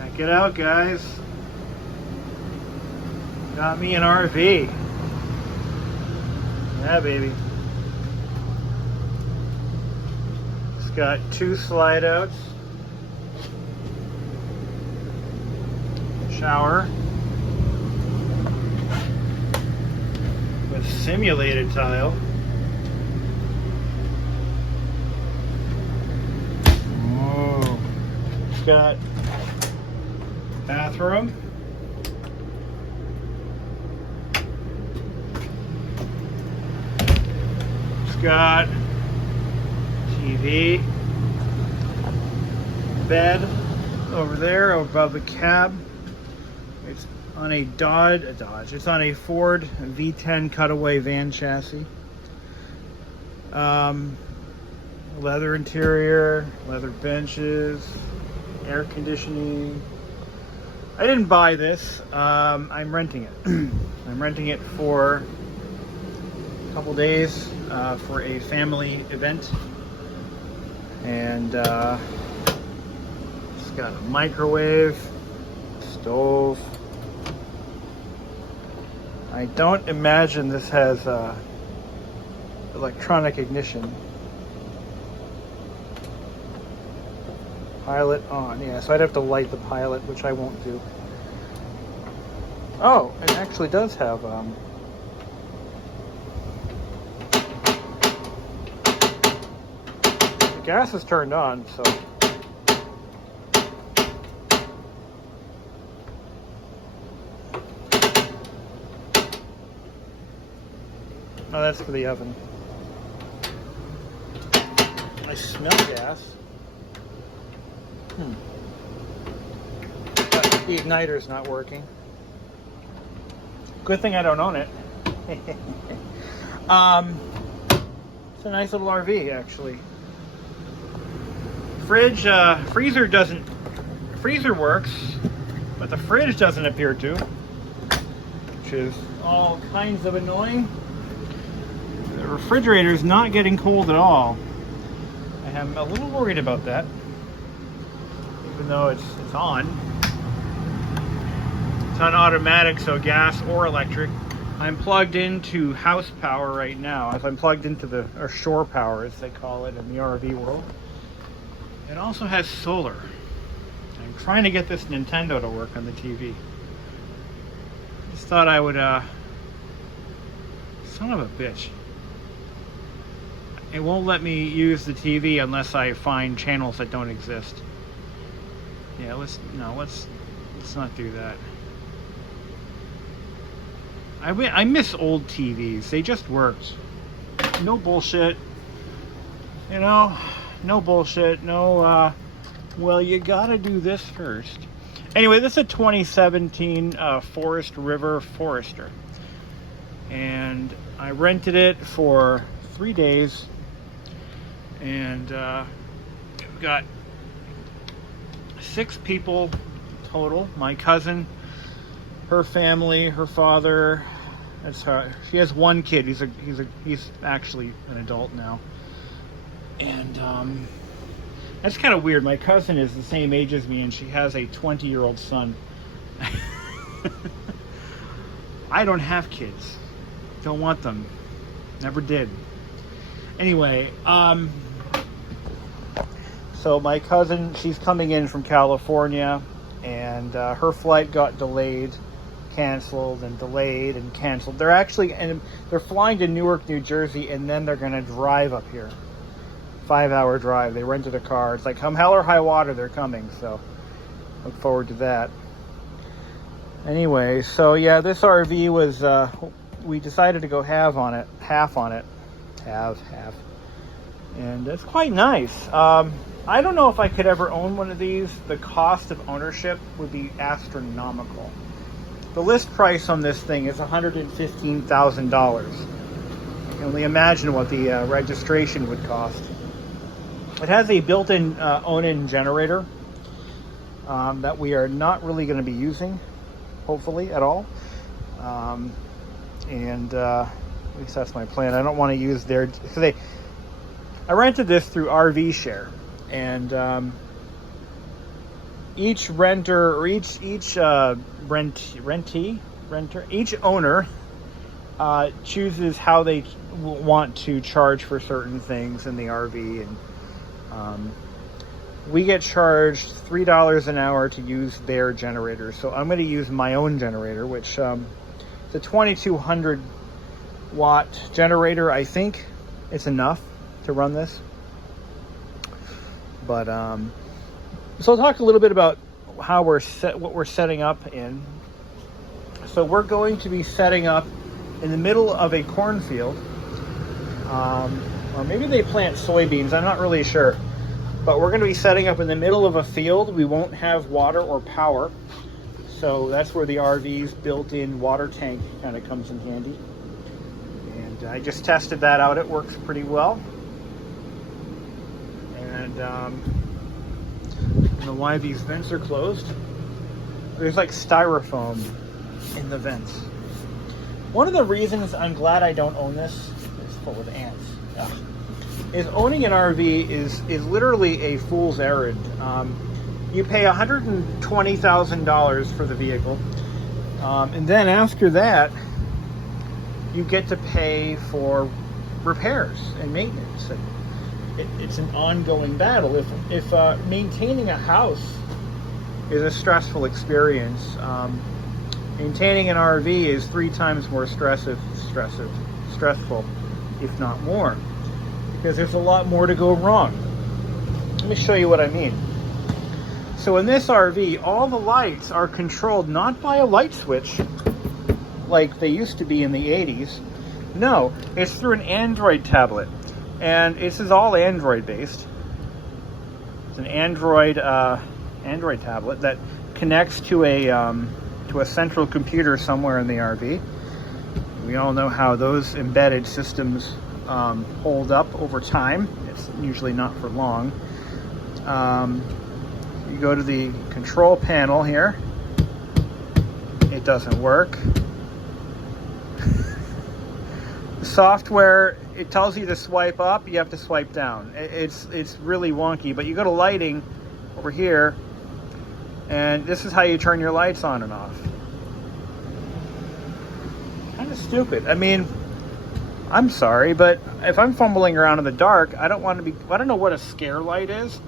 Check it out, guys. Got me an RV. Yeah, baby. It's got 2 slide outs, shower with simulated tile. Oh, it's got bathroom. It's got TV, bed over there above the cab. It's on a Dodge. It's on a Ford V10 cutaway van chassis. Leather interior, leather benches, air conditioning. I didn't buy this. I'm renting it. I'm renting it for a couple days for a family event. And it's got a microwave, stove. I don't imagine this has electronic ignition. Pilot on, yeah, so I'd have to light the pilot, which I won't do. Oh, it actually does have the gas is turned on, so oh, that's for the oven. I smell gas. But the igniter's not working. Good thing I don't own it. It's a nice little RV, actually. Fridge, freezer doesn't. Freezer works, but the fridge doesn't appear to, which is all kinds of annoying. The refrigerator's not getting cold at all. I am a little worried about that. Even though it's on. It's on automatic, so gas or electric. I'm plugged into house power right now, as I'm plugged into or shore power, as they call it in the RV world. It also has solar. I'm trying to get this Nintendo to work on the TV. Just thought I would, son of a bitch. It won't let me use the TV unless I find channels that don't exist. Yeah, let's not do that. I miss old TVs. They just worked. No bullshit. You know, no bullshit. No, well, you gotta do this first. Anyway, this is a 2017 Forest River Forester. And I rented it for 3 days. And we've got 6 people total. My cousin, her family, her father. That's her. She has 1 kid. He's actually an adult now. And that's kind of weird. My cousin is the same age as me, and she has a 20-year-old son. I don't have kids. Don't want them. Never did. Anyway, so my cousin, she's coming in from California, and her flight got delayed, canceled, and delayed, and canceled. They're flying to Newark, New Jersey, and then they're going to drive up here. 5-hour drive. They rented a car. It's like come hell or high water, they're coming. So look forward to that. Anyway, so yeah, this RV was, we decided to go half on it. And it's quite nice. I don't know if I could ever own one of these. The cost of ownership would be astronomical. The list price on this thing is $115,000. You can only imagine what the registration would cost. It has a built-in own-in generator that we are not really going to be using, hopefully, at all. And at least that's my plan. I don't want to use their... I rented this through RV Share. And, each renter or each each owner chooses how they want to charge for certain things in the RV, and we get charged $3 an hour to use their generator. So I'm going to use my own generator, which it's a 2200 watt generator. I think it's enough to run this. But so I'll talk a little bit about how what we're setting up in. So we're going to be setting up in the middle of a cornfield, or maybe they plant soybeans. I'm not really sure, but we're going to be setting up in the middle of a field. We won't have water or power, so that's where the RV's built-in water tank kind of comes in handy. And I just tested that out. It works pretty well. And I don't know why these vents are closed. There's like styrofoam in the vents. One of the reasons I'm glad I don't own this, it's full of ants, is owning an RV is literally a fool's errand. You pay $120,000 for the vehicle, and then after that, you get to pay for repairs and maintenance. And it's an ongoing battle. If maintaining a house is a stressful experience, maintaining an RV is 3 times more stressful, if not more, because there's a lot more to go wrong. Let me show you what I mean. So in this RV, all the lights are controlled not by a light switch like they used to be in the 80s. No, it's through an Android tablet. And this is all Android based. It's an Android tablet that connects to a central computer somewhere in the RV. We all know how those embedded systems hold up over time. It's usually not for long. You go to the control panel here. It doesn't work. The software, it tells you to swipe up, you have to swipe down. It's really wonky, but you go to lighting over here, and this is how you turn your lights on and off. Kind of stupid. I mean, I'm sorry, but if I'm fumbling around in the dark, I don't know what a scare light is,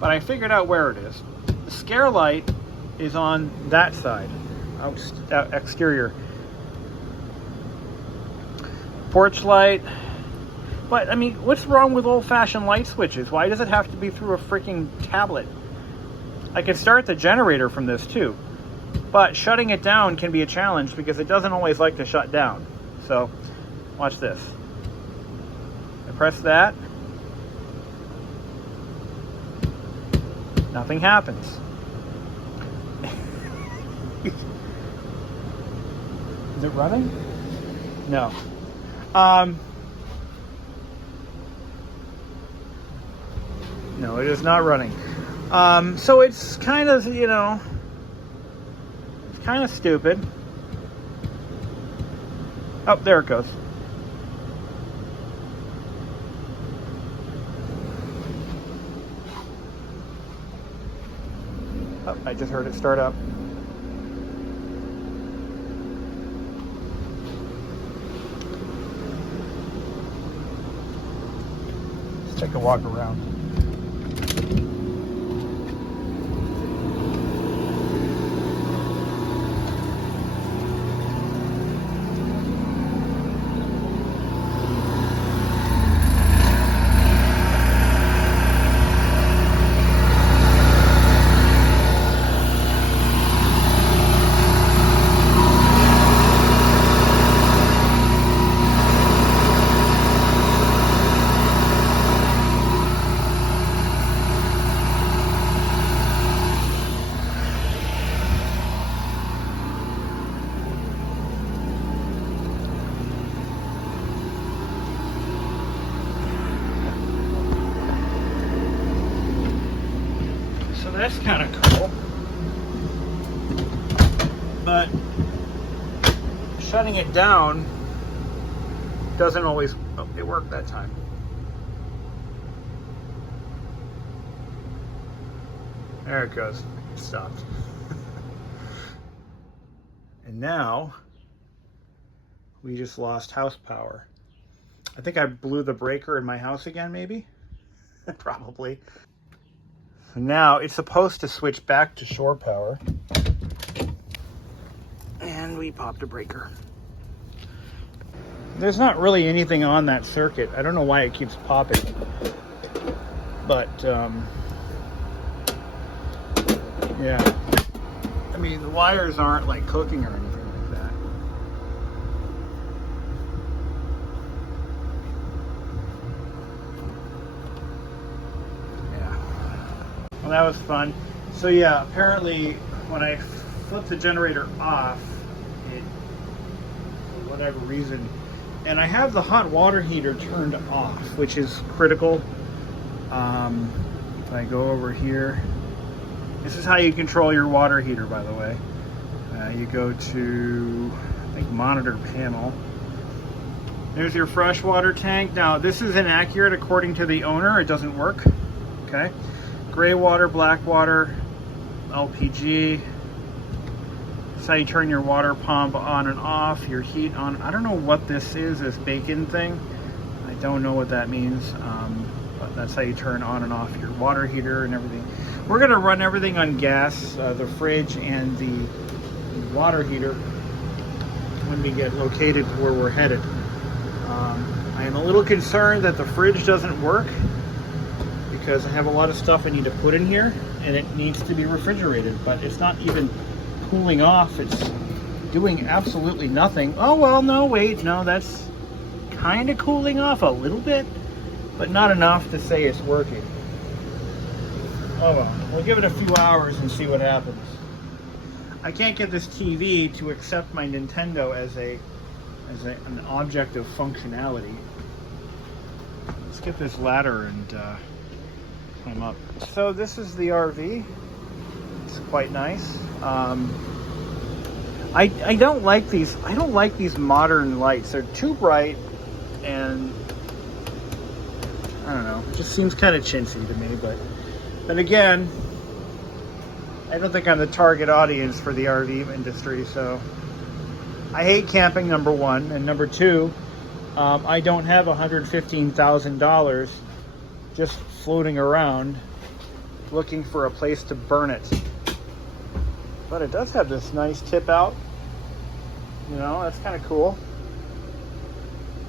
but I figured out where it is. The scare light is on that side, exterior. Porch light. But I mean, what's wrong with old-fashioned light switches? Why does it have to be through a freaking tablet? I can start the generator from this too, but shutting it down can be a challenge because it doesn't always like to shut down. So watch this. I press that. Nothing happens. Is it running? No. No, it is not running. So it's kind of, it's kind of stupid. Oh, there it goes. Oh, I just heard it start up. Let's take a walk around. That's kind of cool, but shutting it down doesn't always, oh, it worked that time. There it goes. it stopped. And now we just lost house power. I think I blew the breaker in my house again, maybe? Probably. So now it's supposed to switch back to shore power. And we popped a breaker. There's not really anything on that circuit. I don't know why it keeps popping. But, yeah. I mean, the wires aren't like cooking or anything like that. Yeah. Well, that was fun. So yeah, apparently when I flipped the generator off, it, for whatever reason, and I have the hot water heater turned off, which is critical. If I go over here, this is how you control your water heater, by the way. You go to, I think, monitor panel. There's your fresh water tank. Now, this is inaccurate according to the owner. It doesn't work. Okay. Gray water, black water, LPG. This is how you turn your water pump on and off, your heat on. I don't know what this is, this bacon thing. I don't know what that means. But that's how you turn on and off your water heater and everything. We're going to run everything on gas, the fridge and the water heater, when we get located to where we're headed. I am a little concerned that the fridge doesn't work because I have a lot of stuff I need to put in here and it needs to be refrigerated, but it's not even cooling off. It's doing absolutely nothing. Oh, well, no, wait, no, that's kind of cooling off a little bit, but not enough to say it's working. Oh well, we'll give it a few hours and see what happens. I can't get this TV to accept my Nintendo as an object of functionality. Let's get this ladder and climb up. So this is the RV. It's quite nice. I don't like these. I don't like these modern lights. They're too bright, and I don't know. It just seems kind of chintzy to me, but. Then again, I don't think I'm the target audience for the RV industry, so I hate camping, number one, and number two, I don't have $115,000 just floating around looking for a place to burn it. But it does have this nice tip out, you know, that's kind of cool.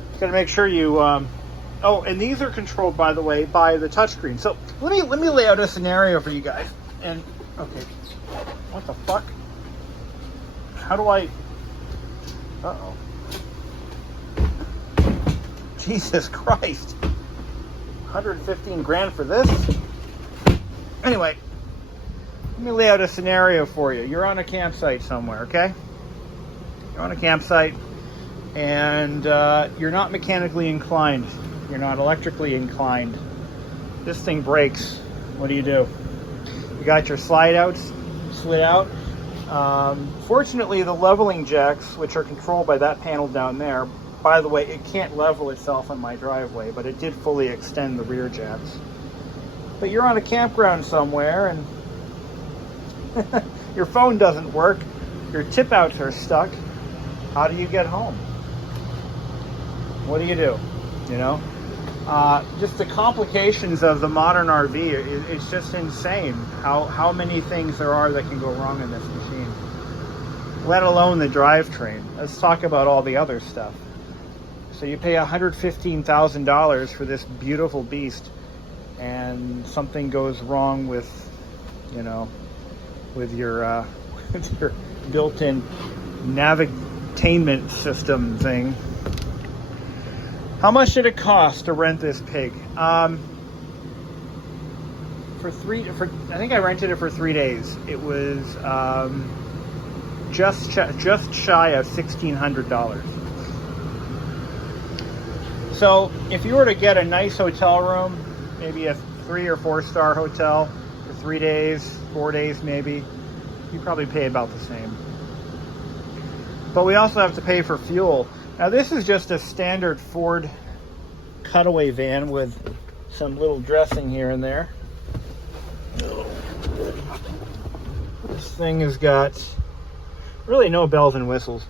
Just gotta make sure you, oh, and these are controlled, by the way, by the touchscreen. So let me lay out a scenario for you guys. And okay, what the fuck? How do I? Uh-oh. Jesus Christ! 115 grand for this? Anyway, let me lay out a scenario for you. You're on a campsite somewhere, okay? You're on a campsite, and you're not mechanically inclined. You're not electrically inclined. This thing breaks. What do? You got your slid out. Fortunately, the leveling jacks, which are controlled by that panel down there, by the way, it can't level itself on my driveway, but it did fully extend the rear jacks. But you're on a campground somewhere and your phone doesn't work. Your tip outs are stuck. How do you get home? What do? You know? Just the complications of the modern RV, it's just insane how many things there are that can go wrong in this machine, let alone the drivetrain. Let's talk about all the other stuff. So you pay $115,000 for this beautiful beast, and something goes wrong with, you know, with your built-in navitainment system thing. How much did it cost to rent this pig? I think I rented it for 3 days. It was just shy of $1,600. So if you were to get a nice hotel room, maybe a 3 or 4 star hotel for 3 days, 4 days maybe, you probably pay about the same. But we also have to pay for fuel. Now this is just a standard Ford cutaway van with some little dressing here and there. This thing has got really no bells and whistles.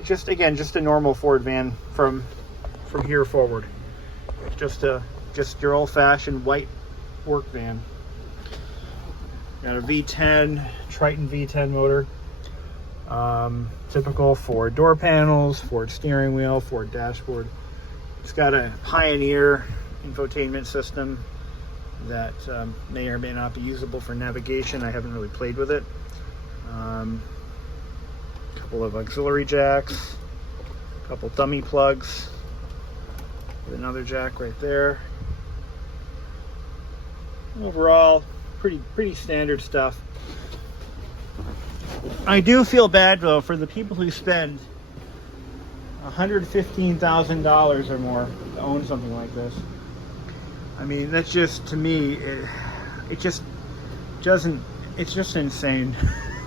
It's just, again, just a normal Ford van from here forward. Just your old-fashioned white work van. Got a V10, Triton V10 motor. Typical Ford door panels, Ford steering wheel, Ford dashboard. It's got a Pioneer infotainment system that may or may not be usable for navigation. I haven't really played with it. A couple of auxiliary jacks, a couple dummy plugs, with another jack right there. Overall, pretty standard stuff. I do feel bad though for the people who spend $115,000 or more to own something like this. I mean, that's just, to me, it just doesn't, it's just insane.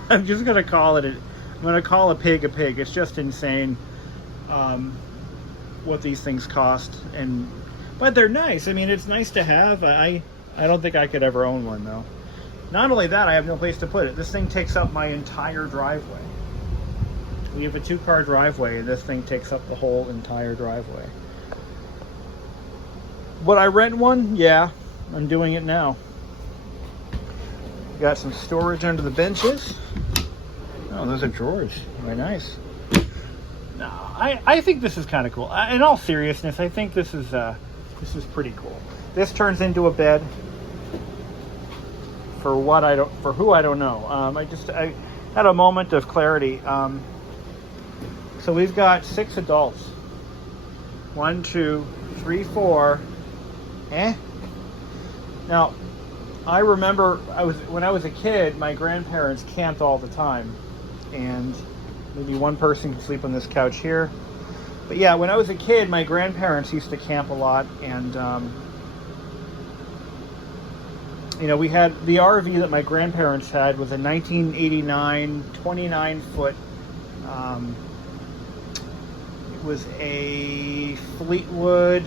I'm just gonna call it, I'm gonna call a pig a pig. It's just insane what these things cost, but they're nice. I mean, it's nice to have. I don't think I could ever own one though. Not only that, I have no place to put it. This thing takes up my entire driveway. We have a 2-car driveway, and this thing takes up the whole entire driveway. Would I rent one? Yeah, I'm doing it now. Got some storage under the benches. Oh, those are drawers. Very nice. No, I think this is kind of cool. In all seriousness, I think this is pretty cool. This turns into a bed. For who I don't know. I had a moment of clarity. So we've got 6 adults. 1, 2, 3, 4. Now, I remember when I was a kid, my grandparents camped all the time, and maybe one person could sleep on this couch here. But yeah, when I was a kid, my grandparents used to camp a lot, and you know, we had the RV that my grandparents had was a 1989 29-foot. It was a Fleetwood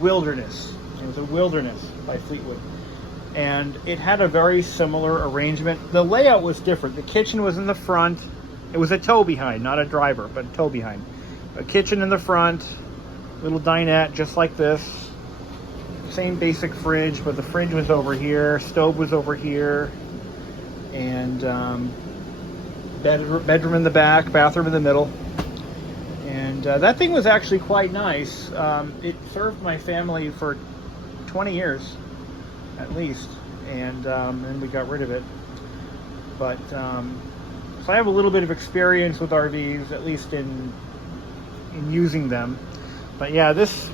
Wilderness. It was a Wilderness by Fleetwood, and it had a very similar arrangement. The layout was different. The kitchen was in the front. It was a tow behind, not a driver, but a tow behind. A kitchen in the front, little dinette just like this. Same basic fridge, but the fridge was over here, stove was over here, and bedroom in the back, bathroom in the middle. And that thing was actually quite nice. It served my family for 20 years, at least, and then we got rid of it. But so I have a little bit of experience with RVs, at least in using them. But yeah, this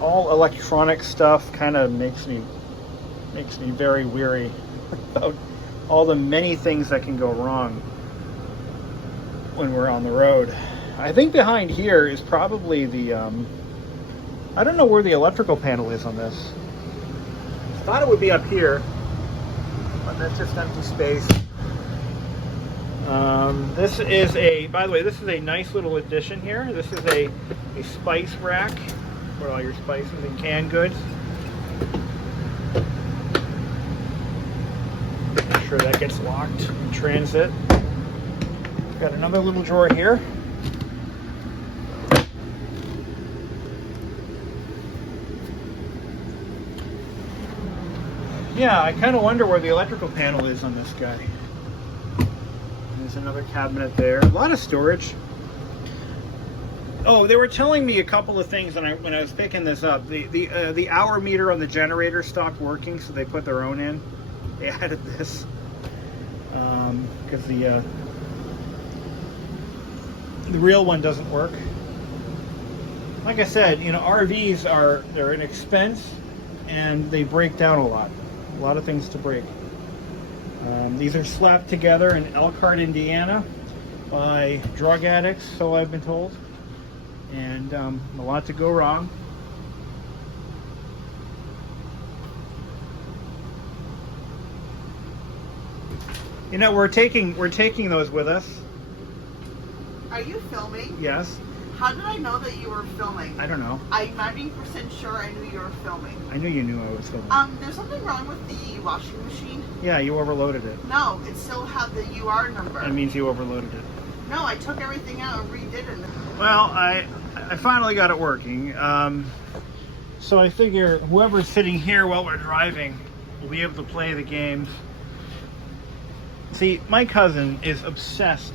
all electronic stuff kind of makes me very weary about all the many things that can go wrong when we're on the road. I think behind here is probably the I don't know where the electrical panel is on this. I thought it would be up here, but that's just empty space. This is by the way, this is a nice little addition here. This is a spice rack for all your spices and canned goods. Make sure that gets locked in transit. Got another little drawer here. Yeah, I kind of wonder where the electrical panel is on this guy. There's another cabinet there. A lot of storage. Oh, they were telling me a couple of things when I was picking this up. The hour meter on the generator stopped working, so they put their own in. They added this because the real one doesn't work. Like I said, you know, RVs they're an expense, and they break down a lot. A lot of things to break. These are slapped together in Elkhart, Indiana, by drug addicts, so I've been told. And a lot to go wrong. You know, we're taking those with us. Are you filming? Yes. How did I know that you were filming? I don't know. I'm 90% sure I knew you were filming. I knew you knew I was filming. There's something wrong with the washing machine. Yeah, you overloaded it. No, it still had the UR number. That means you overloaded it. No, I took everything out and redid it. Well, I finally got it working. So I figure whoever's sitting here while we're driving will be able to play the games. See, my cousin is obsessed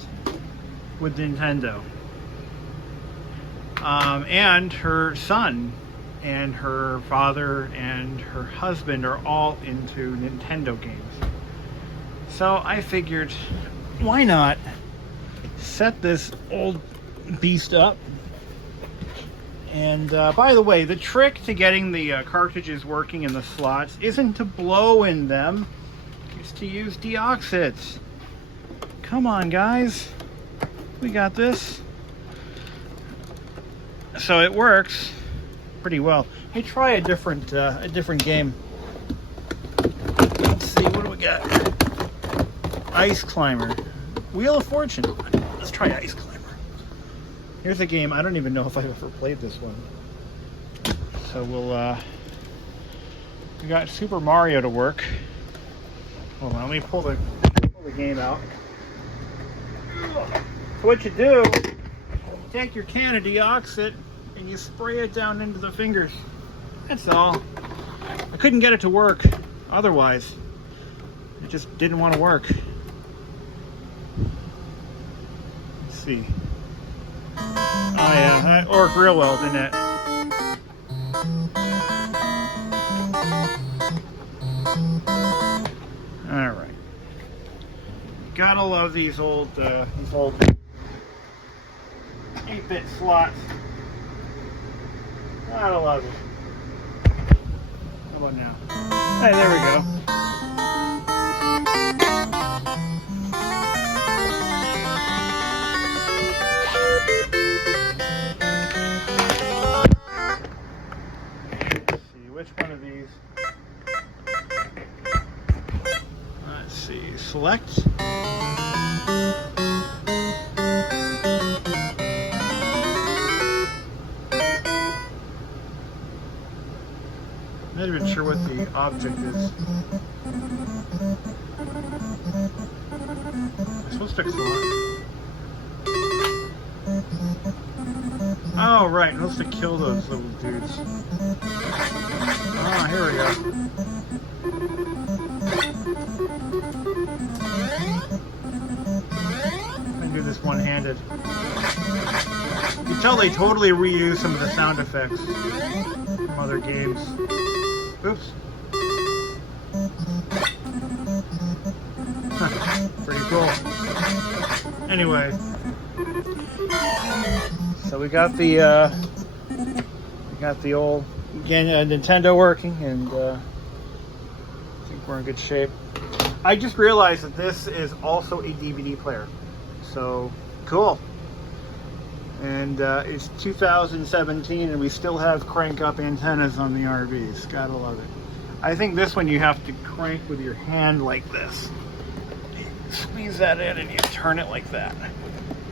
with Nintendo. And her son and her father and her husband are all into Nintendo games. So I figured, why not set this old beast up? And by the way, the trick to getting the cartridges working in the slots isn't to blow in them, it's to use deoxits. Come on, guys, we got this. So it works pretty well. Let me try a different game. Let's see, what do we got? Ice Climber, Wheel of Fortune. Let's try Ice Climber. Here's a game, I don't even know if I've ever played this one. So we got Super Mario to work. Hold on, let me pull the game out. So what you do, you take your can of deoxit and you spray it down into the fingers. That's all. I couldn't get it to work otherwise. It just didn't want to work. Let's see. Oh yeah, that worked real well, didn't it? All right. Gotta love these old 8-bit slots. Gotta love it. How about now? Hey, there we go. Which one of these? Let's see. Select. I'm not even sure what the object is. I'm supposed to collect. Oh, right. I'm supposed to kill those little dudes. Ah, here we go. I can do this one-handed. You can tell they totally reuse some of the sound effects from other games. Oops. Pretty cool. Anyway. So we got the old Nintendo working, and I think we're in good shape. I just realized that this is also a DVD player, so cool. And it's 2017, and we still have crank-up antennas on the RVs. Gotta love it. I think this one you have to crank with your hand like this. You squeeze that in, and you turn it like that.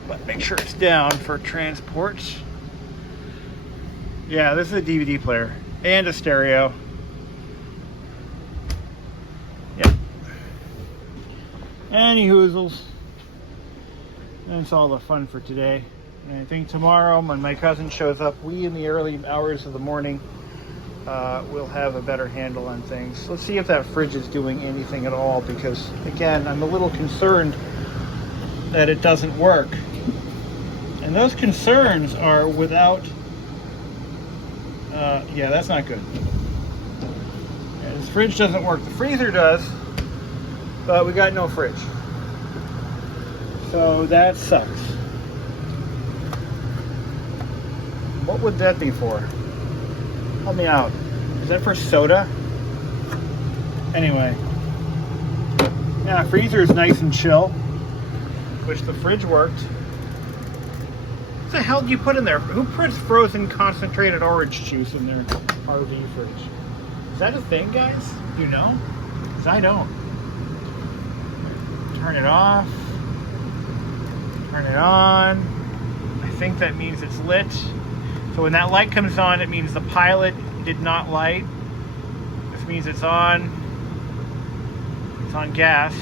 But make sure it's down for transport. Yeah, this is a DVD player and a stereo. Yep. Any hoozles. That's all the fun for today. And I think tomorrow, when my cousin shows up, in the early hours of the morning, we'll have a better handle on things. Let's see if that fridge is doing anything at all, because, again, I'm a little concerned that it doesn't work. And those concerns are without... yeah, that's not good. Yeah, this fridge doesn't work. The freezer does, but we got no fridge. So that sucks. What would that be for? Help me out. Is that for soda? Anyway. Yeah, freezer is nice and chill, which the fridge worked. What the hell do you put in there? Who puts frozen concentrated orange juice in their RV fridge? Is that a thing, guys? Do you know? Because I don't. Turn it off. Turn it on. I think that means it's lit. So when that light comes on, it means the pilot did not light. This means it's on. It's on gas.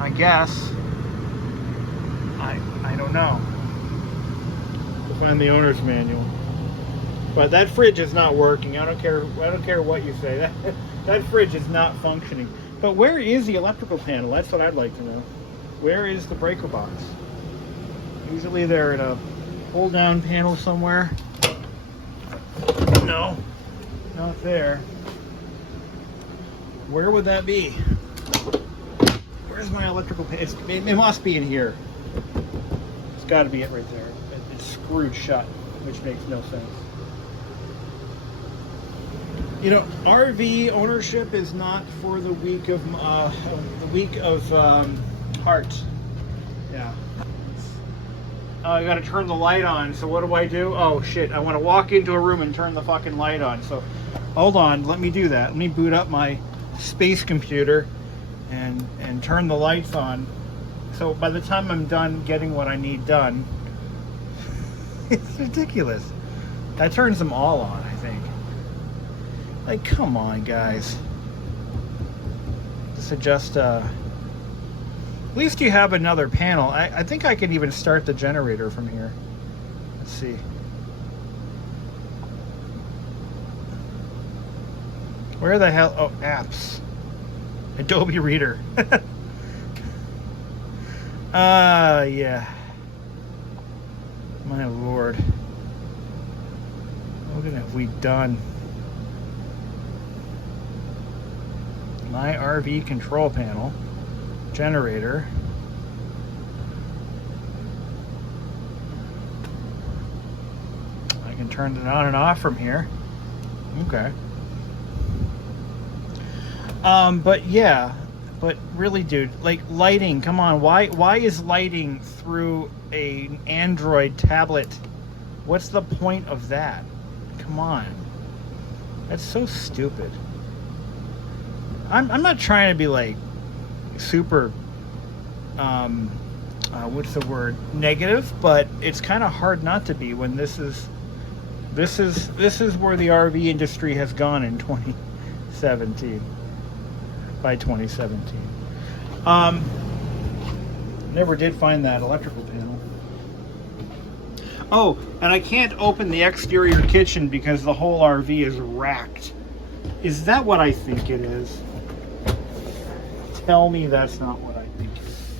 I guess. I don't know. We'll find the owner's manual. But that fridge is not working. I don't care what you say. That fridge is not functioning. But where is the electrical panel? That's what I'd like to know. Where is the breaker box? Usually they're in a pull down panel somewhere. No, not there. Where would that be? Where's my electrical panel? It must be in here. It's got to be it right there. It's screwed shut, which makes no sense. You know, RV ownership is not for the weak of heart. Yeah. I got to turn the light on. So what do? Oh shit! I want to walk into a room and turn the fucking light on. So, hold on. Let me do that. Let me boot up my space computer and turn the lights on. So by the time I'm done getting what I need done, it's ridiculous. That turns them all on, I think. Like, come on, guys. Just adjust, at least you have another panel. I think I can even start the generator from here. Let's see. Where the hell? Oh, apps. Adobe Reader. Yeah. My lord. What have we done? My RV control panel, generator. I can turn it on and off from here. Okay. But yeah, but really, dude, like lighting, come on. Why is lighting through an Android tablet? What's the point of that? Come on. That's so stupid. I'm not trying to be like super what's the word, negative, but it's kind of hard not to be when this is where the RV industry has gone in 2017. By 2017. Never did find that electrical panel. Oh, and I can't open the exterior kitchen because the whole RV is racked. Is that what I think it is? Tell me that's not what I think it is.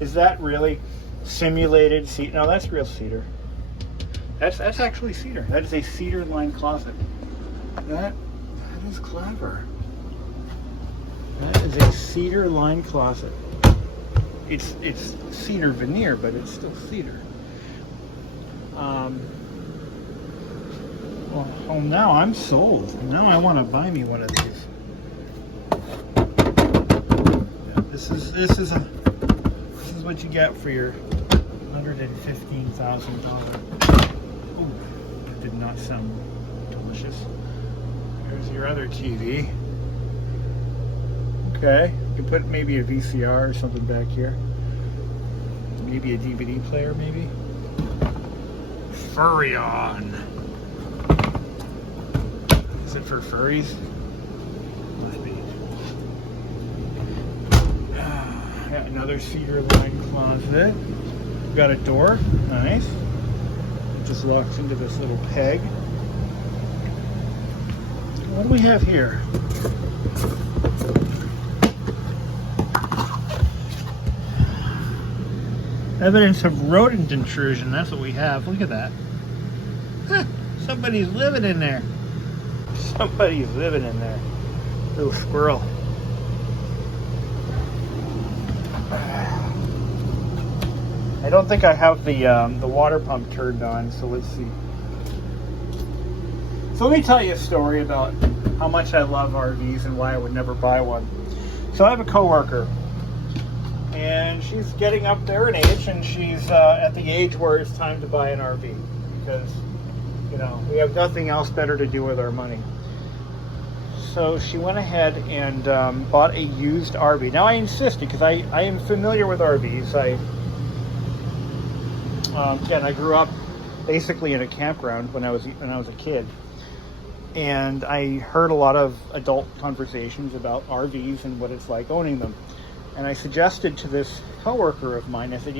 Is that really simulated cedar? No, that's real cedar. That's actually cedar. That is a cedar lined closet. That is clever. That is a cedar lined closet. It's cedar veneer, but it's still cedar. Well, now I'm sold. Now I want to buy me one of these. Yeah, this is what you get for your $115,000. Oh, that did not sound delicious. Here's your other TV. Okay, you can put maybe a VCR or something back here. Maybe a DVD player, maybe. Furrion. Is it for furries? Must be. Got another cedar lined closet. We've got a door. Nice. It just locks into this little peg. What do we have here? Evidence of rodent intrusion. That's what we have. Look at that. Huh, somebody's living in there. Somebody's living in there. Little squirrel. I don't think I have the water pump turned on, so let's see. So let me tell you a story about how much I love RVs and why I would never buy one. So I have a coworker, and she's getting up there in age, and she's at the age where it's time to buy an RV because, you know, we have nothing else better to do with our money. So she went ahead and bought a used RV. Now I insist because I am familiar with RVs. Again, I grew up basically in a campground when I was a kid, and I heard a lot of adult conversations about RVs and what it's like owning them. And I suggested to this coworker of mine, I said,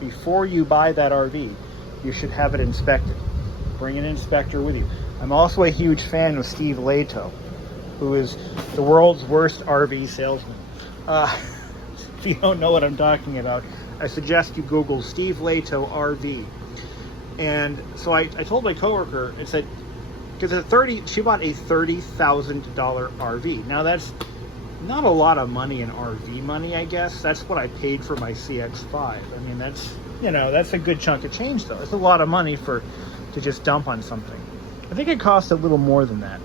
before you buy that RV, you should have it inspected. Bring an inspector with you. I'm also a huge fan of Steve Lato, who is the world's worst RV salesman. If you don't know what I'm talking about, I suggest you Google Steve Lato RV. And so I told my coworker, I said, because she bought a $30,000 RV. Now that's not a lot of money in RV money, I guess. That's what I paid for my CX-5. I mean, that's a good chunk of change, though. It's a lot of money to just dump on something. I think it cost a little more than that.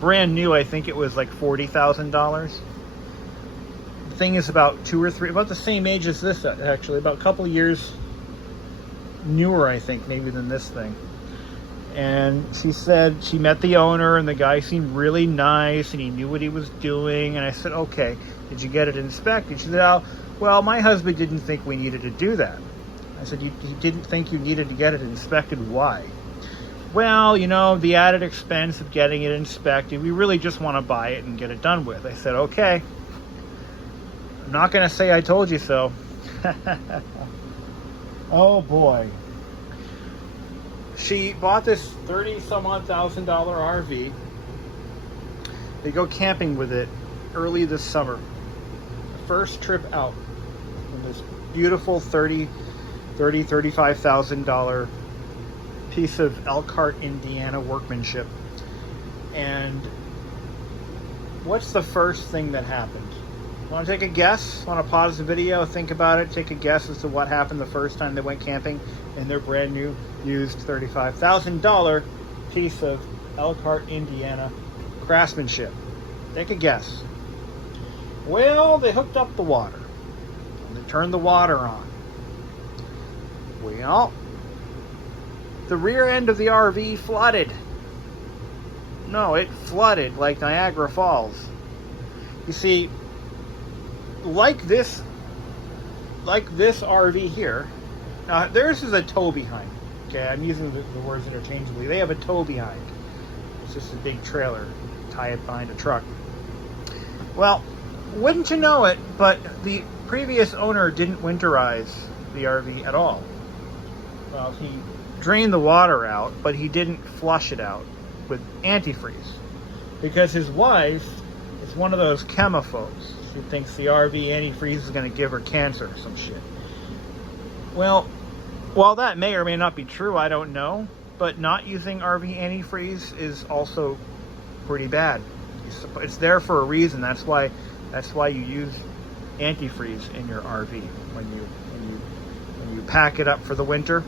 Brand new, I think it was like $40,000. The thing is about about the same age as this, actually, about a couple years newer, I think, maybe than this thing. And she said she met the owner, and the guy seemed really nice, and he knew what he was doing. And I said, okay, did you get it inspected? She said, oh, well, my husband didn't think we needed to do that. I said, he didn't think you needed to get it inspected. Why? Well, the added expense of getting it inspected, we really just want to buy it and get it done with. I said, okay. I'm not going to say I told you so. Oh, boy. She bought this $30,000 RV. They go camping with it early this summer. First trip out in this beautiful $35,000 piece of Elkhart, Indiana workmanship. And what's the first thing that happened? Want to take a guess? Want to pause the video, think about it, take a guess as to what happened the first time they went camping in their brand new used $35,000 piece of Elkhart, Indiana craftsmanship? Take a guess. Well, they hooked up the water. And they turned the water on. Well, the rear end of the RV flooded. No, it flooded like Niagara Falls. You see, like this RV here. Now, theirs is a tow behind. Okay, I'm using the words interchangeably. They have a tow behind. It's just a big trailer. Tie it behind a truck. Well, wouldn't you know it, but the previous owner didn't winterize the RV at all. Well, he drained the water out, but he didn't flush it out with antifreeze. Because his wife is one of those chemophobes. She thinks the RV antifreeze is going to give her cancer or some shit. Well, while that may or may not be true, I don't know. But not using RV antifreeze is also pretty bad. It's there for a reason. That's why you use antifreeze in your RV when you pack it up for the winter.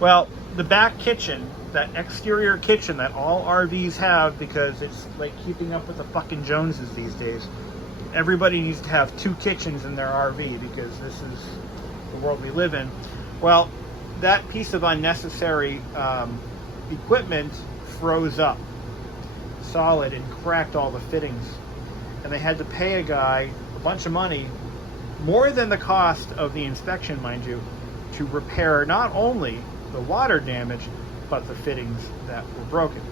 Well, the back kitchen, that exterior kitchen that all RVs have, because it's like keeping up with the fucking Joneses these days. Everybody needs to have two kitchens in their RV because this is the world we live in. Well, that piece of unnecessary equipment froze up solid and cracked all the fittings. And they had to pay a guy a bunch of money, more than the cost of the inspection, mind you, to repair not only the water damage, but the fittings that were broken.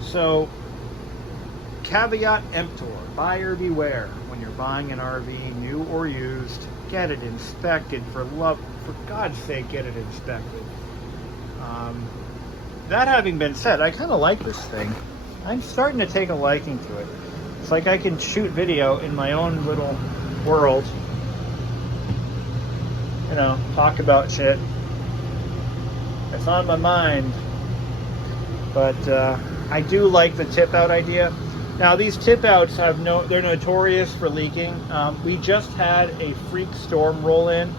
So, caveat emptor, buyer beware. When you're buying an RV, new or used, get it inspected. For God's sake, get it inspected. That having been said, I kind of like this thing. I'm starting to take a liking to it. It's like I can shoot video in my own little world. Talk about shit. It's on my mind. But I do like the tip out idea. Now these tip outs they're notorious for leaking. We just had a freak storm roll in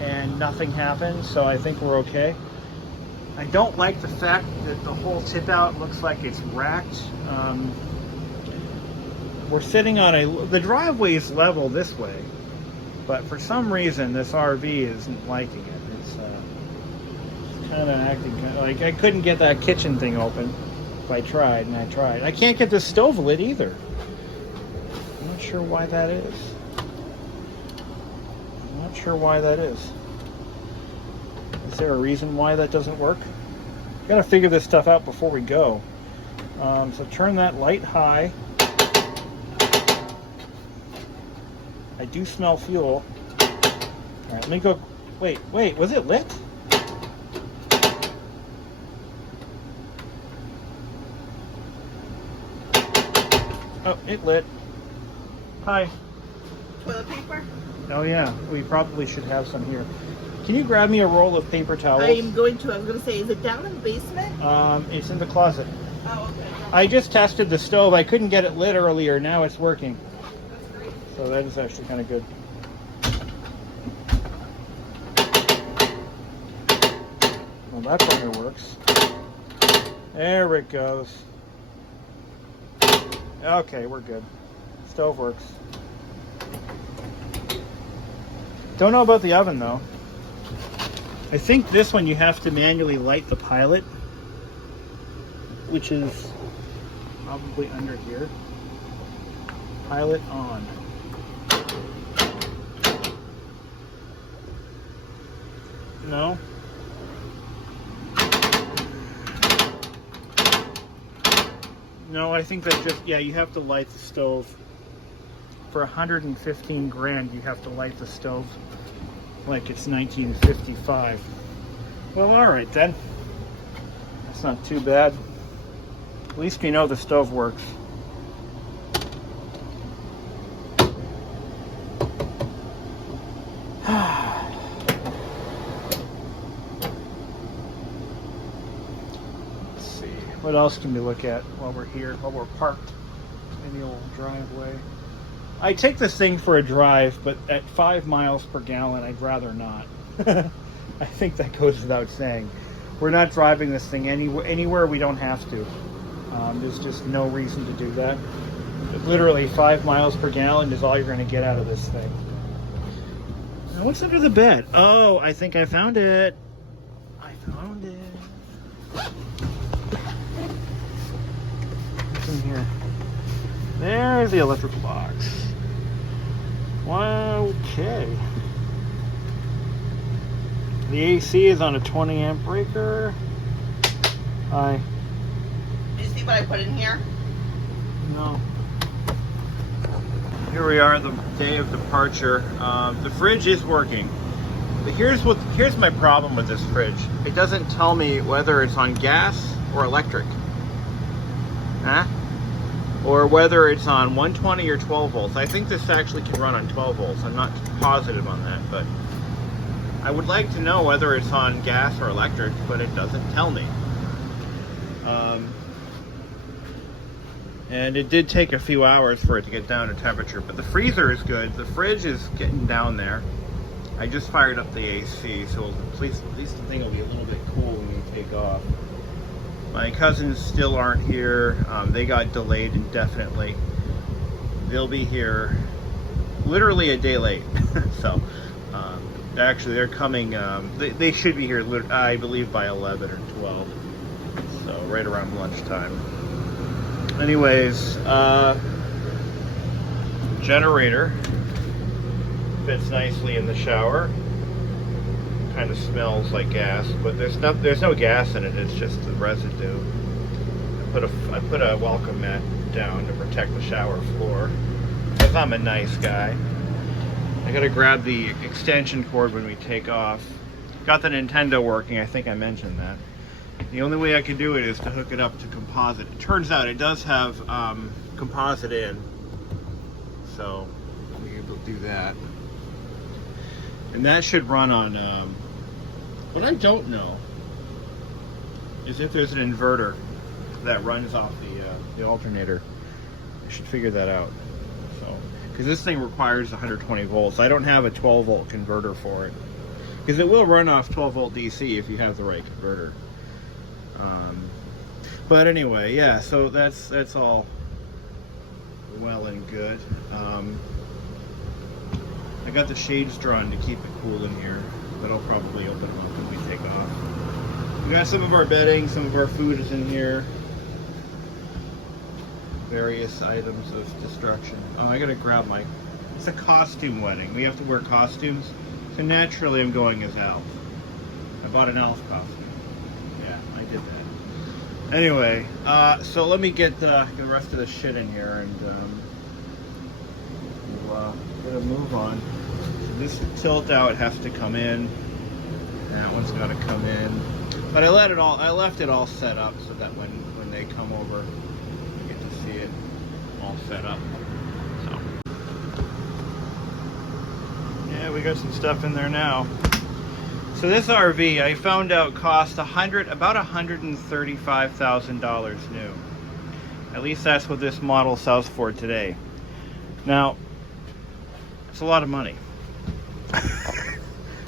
and nothing happened, so I think we're okay. I don't like the fact that the whole tip out looks like it's racked. We're sitting on the driveway is level this way, but for some reason this RV isn't liking it. It's kind of acting like I couldn't get that kitchen thing open. I tried and I tried. I can't get the stove lit either. I'm not sure why that is. I'm not sure why that is. Is there a reason why that doesn't work? Gotta figure this stuff out before we go. So turn that light high. I do smell fuel. All right, let me go. Wait, was it lit? Oh, it lit. Hi. Toilet paper? Oh yeah, we probably should have some here. Can you grab me a roll of paper towels? I was going to say, is it down in the basement? It's in the closet. Oh, okay. I just tested the stove. I couldn't get it lit earlier. Now it's working. That's great. So that is actually kind of good. Well, that burner works. There it goes. Okay, we're good. Stove works. Don't know about the oven though. I think this one you have to manually light the pilot, which is probably under here. Pilot on. No? No, I think that just, yeah, you have to light the stove. For 115 grand, you have to light the stove like it's 1955. Well, all right then. That's not too bad. At least we know the stove works. Let's see. What else can we look at while we're here, while we're parked in the old driveway? I take this thing for a drive, but at 5 miles per gallon, I'd rather not. I think that goes without saying. We're not driving this thing anywhere we don't have to. There's just no reason to do that. Literally 5 miles per gallon is all you're going to get out of this thing. Now, what's under the bed? Oh, I think I found it. I found it. What's in here? There's the electrical box. Okay. The AC is on a 20 amp breaker. Hi. Did you see what I put in here? No. Here we are, the day of departure. The fridge is working. But here's my problem with this fridge. It doesn't tell me whether it's on gas or electric. Huh? Or whether it's on 120 or 12 volts. I think this actually can run on 12 volts. I'm not positive on that, but I would like to know whether it's on gas or electric, but it doesn't tell me. And it did take a few hours for it to get down to temperature, but the freezer is good. The fridge is getting down there. I just fired up the AC, so at least the thing will be a little bit cool when we take off. My cousins still aren't here. They got delayed indefinitely. They'll be here literally a day late. So, actually, they're coming. They should be here, I believe, by 11 or 12. So, right around lunchtime. Anyways, generator fits nicely in the shower. Kind of smells like gas, but there's no gas in it. It's just the residue. I put a welcome mat down to protect the shower floor because I'm a nice guy. I gotta grab the extension cord when we take off. Got the Nintendo working. I think I mentioned that. The only way I can do it is to hook it up to composite. It turns out it does have composite in, so I'll be able to do that. And that should run on, what I don't know is if there's an inverter that runs off the alternator. I should figure that out. So, because this thing requires 120 volts. I don't have a 12 volt converter for it. Because it will run off 12 volt DC if you have the right converter. But anyway, yeah, so that's all well and good. I got the shades drawn to keep it cool in here, but I'll probably open them up when we take off. We got some of our bedding, some of our food is in here. Various items of destruction. Oh, I gotta grab it's a costume wedding. We have to wear costumes. So naturally I'm going as Alf. I bought an Alf costume. Yeah, I did that. Anyway, so let me get the rest of the shit in here and we'll get a move on. So this tilt out has to come in. That one's got to come in. But I left it all set up so that when they come over, you get to see it all set up. So yeah, we got some stuff in there now. So this RV I found out cost about $135,000 new. At least that's what this model sells for today. Now, it's a lot of money.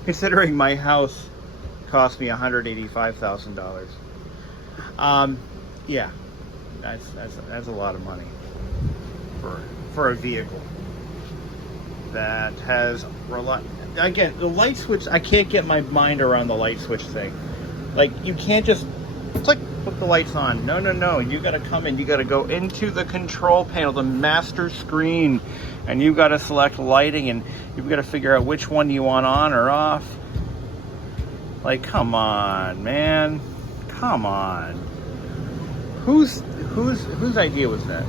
Considering my house cost me $185,000. Yeah, that's a lot of money for a vehicle that has again, the light switch. I can't get my mind around the light switch thing. Like, you can't just click, put the lights on. No. You got to come in. You got to go into the control panel, the master screen, and you got to select lighting, and you've got to figure out which one you want on or off. Like, come on, man. Come on. Whose idea was that?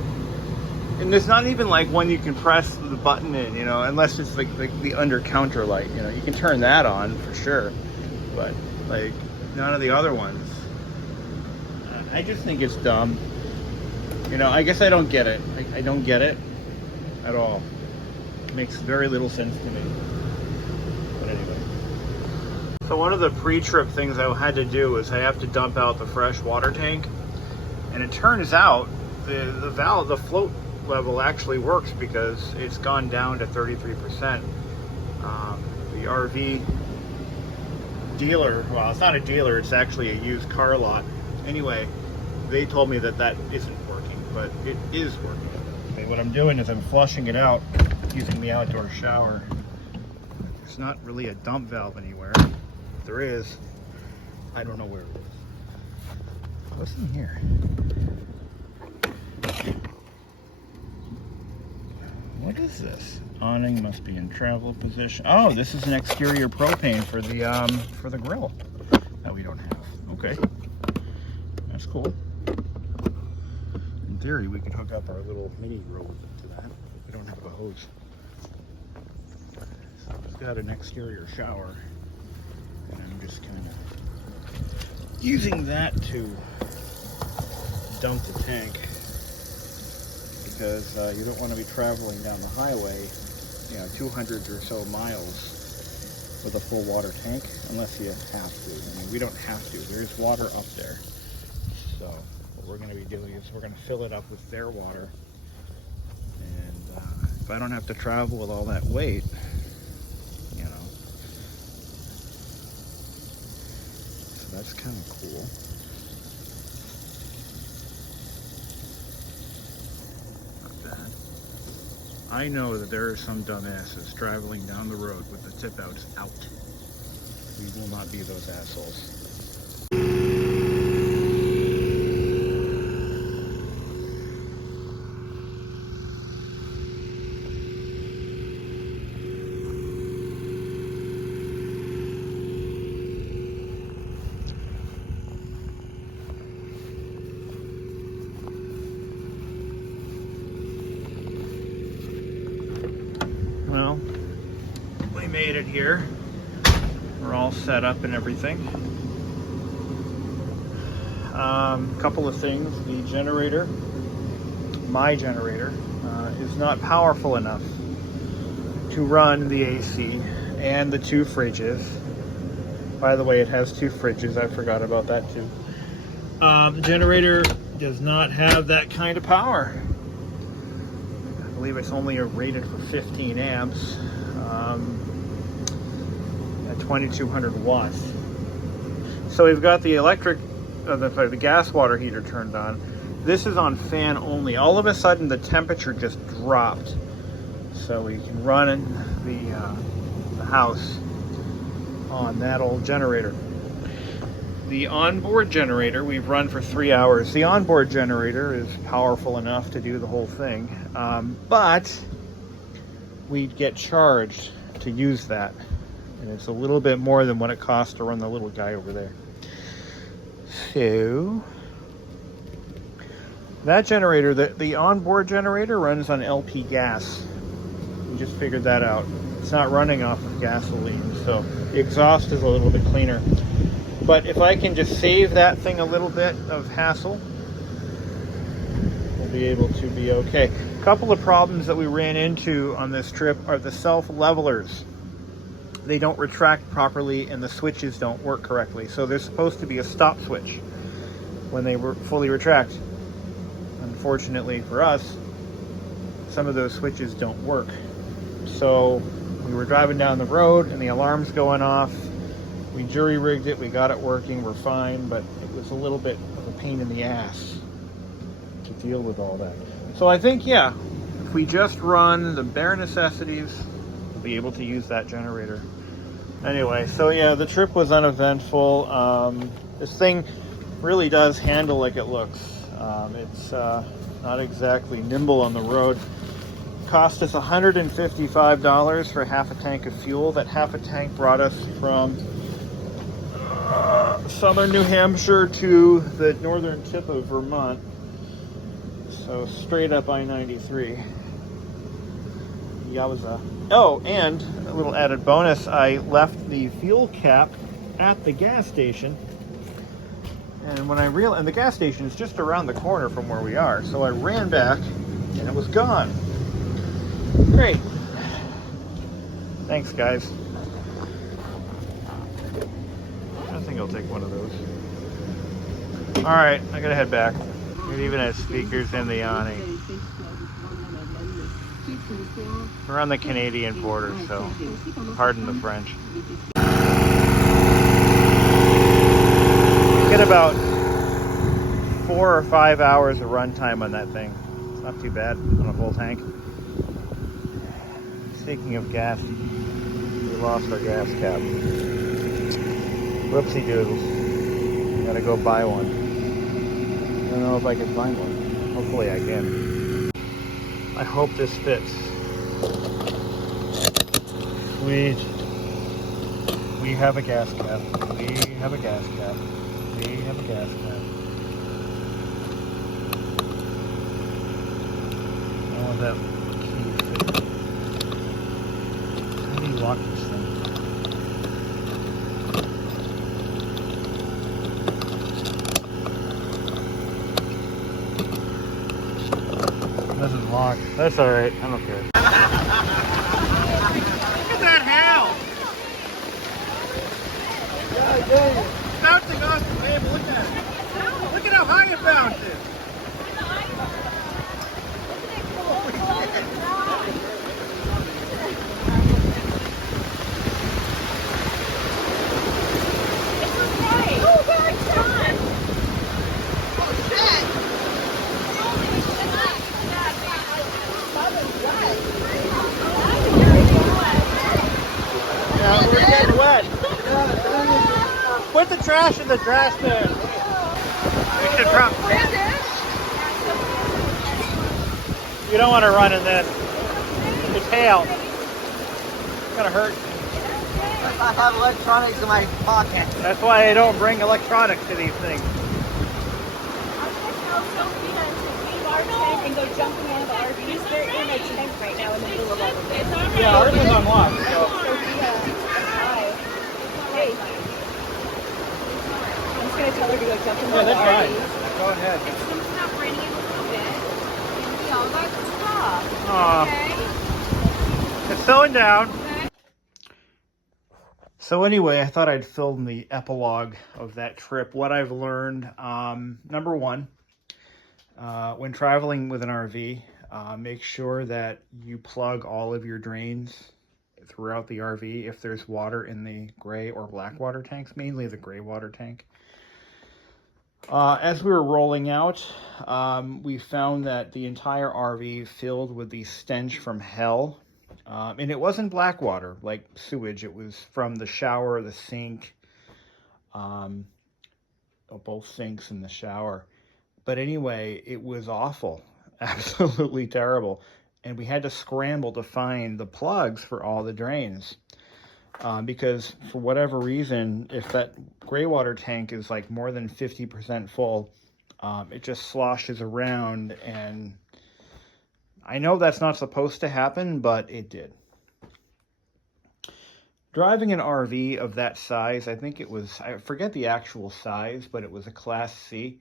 And there's not even like one you can press the button in, you know, unless it's like the under counter light, you know. You can turn that on for sure, but like none of the other ones. I just think it's dumb. You know, I guess I don't get it. I don't get it at all. It makes very little sense to me. But anyway. So one of the pre-trip things I had to do is I have to dump out the fresh water tank. And it turns out the float level actually works because it's gone down to 33%. The RV dealer, well, it's not a dealer, it's actually a used car lot. Anyway, they told me that isn't working, but it is working. Okay, what I'm doing is I'm flushing it out using the outdoor shower. There's not really a dump valve anywhere. If there is, I don't know where it is. What's in here? What is this? Awning must be in travel position. Oh, this is an exterior propane for the grill that we don't have. Okay, that's cool. In theory, we could hook up our little mini grill to that. We don't have a hose. So we've got an exterior shower, and I'm just kind of using that to dump the tank. Because you don't want to be traveling down the highway, you know, 200 or so miles with a full water tank, unless you have to. I mean, we don't have to. There's water up there. So what we're going to be doing is we're going to fill it up with their water. And if I don't have to travel with all that weight, you know, so that's kind of cool. I know that there are some dumbasses traveling down the road with the tip outs out. We will not be those assholes. Well, we made it here. We're all set up and everything. Couple of things. The generator, my generator, is not powerful enough to run the AC and the two fridges. By the way, it has two fridges. I forgot about that too. The generator does not have that kind of power. I believe it's only rated for 15 amps at 2200 watts. So we've got the electric, the gas water heater turned on. This is on fan only. All of a sudden the temperature just dropped. So we can run the house on that old generator. The onboard generator we've run for 3 hours. The onboard generator is powerful enough to do the whole thing, but we get charged to use that. And it's a little bit more than what it costs to run the little guy over there. So that generator, the onboard generator, runs on LP gas. We just figured that out. It's not running off of gasoline, so the exhaust is a little bit cleaner. But if I can just save that thing a little bit of hassle, we'll be able to be okay. A couple of problems that we ran into on this trip are the self-levelers. They don't retract properly and the switches don't work correctly. So there's supposed to be a stop switch when they were fully retract. Unfortunately for us, some of those switches don't work. So we were driving down the road and the alarm's going off. We jury-rigged it, we got it working, we're fine, but it was a little bit of a pain in the ass to deal with all that. So I think, yeah, if we just run the bare necessities, we'll be able to use that generator. Anyway, so yeah, the trip was uneventful. This thing really does handle like it looks. It's not exactly nimble on the road. Cost us $155 for half a tank of fuel. That half a tank brought us from southern New Hampshire to the northern tip of Vermont. So straight up I-93. Yowza. Oh, and a little added bonus, I left the fuel cap at the gas station. And when I realized, and the gas station is just around the corner from where we are, so I ran back and it was gone. Great. Thanks, guys. I think I'll take one of those. All right, I gotta head back. It even has speakers in the awning. We're on the Canadian border, so pardon the French. Get about 4 or 5 hours of runtime on that thing. It's not too bad on a full tank. Speaking of gas, we lost our gas cap. Whoopsie doodles. Gotta go buy one. I don't know if I can find one. Hopefully I can. I hope this fits. Sweet. We have a gas cap. We have a gas cap. We have a gas cap. I want that key to fit. How do you lock this thing? It doesn't lock. That's alright. I don't care. Look at that hail! God dang it. Bouncing off the table. Look at it. Look at how high it bounces. Yeah, we're getting wet. Put the trash in the trash bin. We should probably. You don't want to run in this. It's hail. It's gonna hurt. I have electronics in my pocket. That's why I don't bring electronics to these things. And go jumping in the RVs. They're in a tent right now in the middle of all of this. Yeah, ours is unlocked. So. Hey. I'm just going to tell her to go jump in the Yeah, that's RV. fine. Go ahead. It's not raining a little bit, and we all got stuff. Aw. It's slowing down. So anyway, I thought I'd film the epilogue of that trip. What I've learned, number one, when traveling with an RV, make sure that you plug all of your drains throughout the RV if there's water in the gray or black water tanks, mainly the gray water tank. As we were rolling out, we found that the entire RV filled with the stench from hell. And it wasn't black water like sewage. It was from the shower, the sink, both sinks and the shower. But anyway, it was awful, absolutely terrible. And we had to scramble to find the plugs for all the drains. because for whatever reason, if that gray water tank is like more than 50% full, it just sloshes around, and I know that's not supposed to happen, but it did. Driving an RV of that size, I think it was, I forget the actual size, but it was a Class C,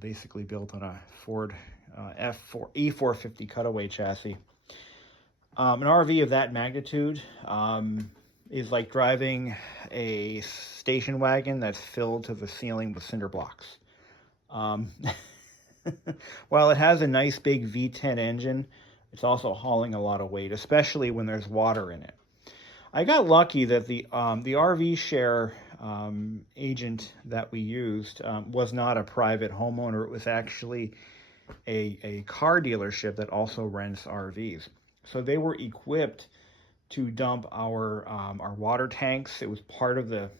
basically built on a Ford E450 cutaway chassis. An RV of that magnitude is like driving a station wagon that's filled to the ceiling with cinder blocks. While it has a nice big V10 engine, it's also hauling a lot of weight, especially when there's water in it. I got lucky that the RV share agent that we used was not a private homeowner. It was actually a car dealership that also rents RVs. So they were equipped to dump our water tanks. It was part of the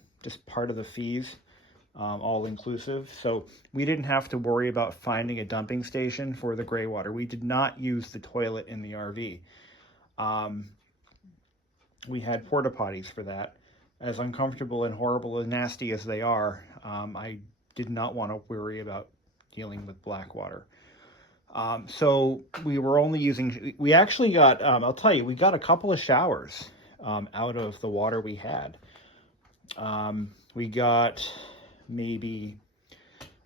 fees, all inclusive. So we didn't have to worry about finding a dumping station for the gray water. We did not use the toilet in the RV. We had porta potties for that. As uncomfortable and horrible and nasty as they are, I did not want to worry about dealing with black water. So we were only using, we actually got, I'll tell you, we got a couple of showers out of the water we had. We got maybe,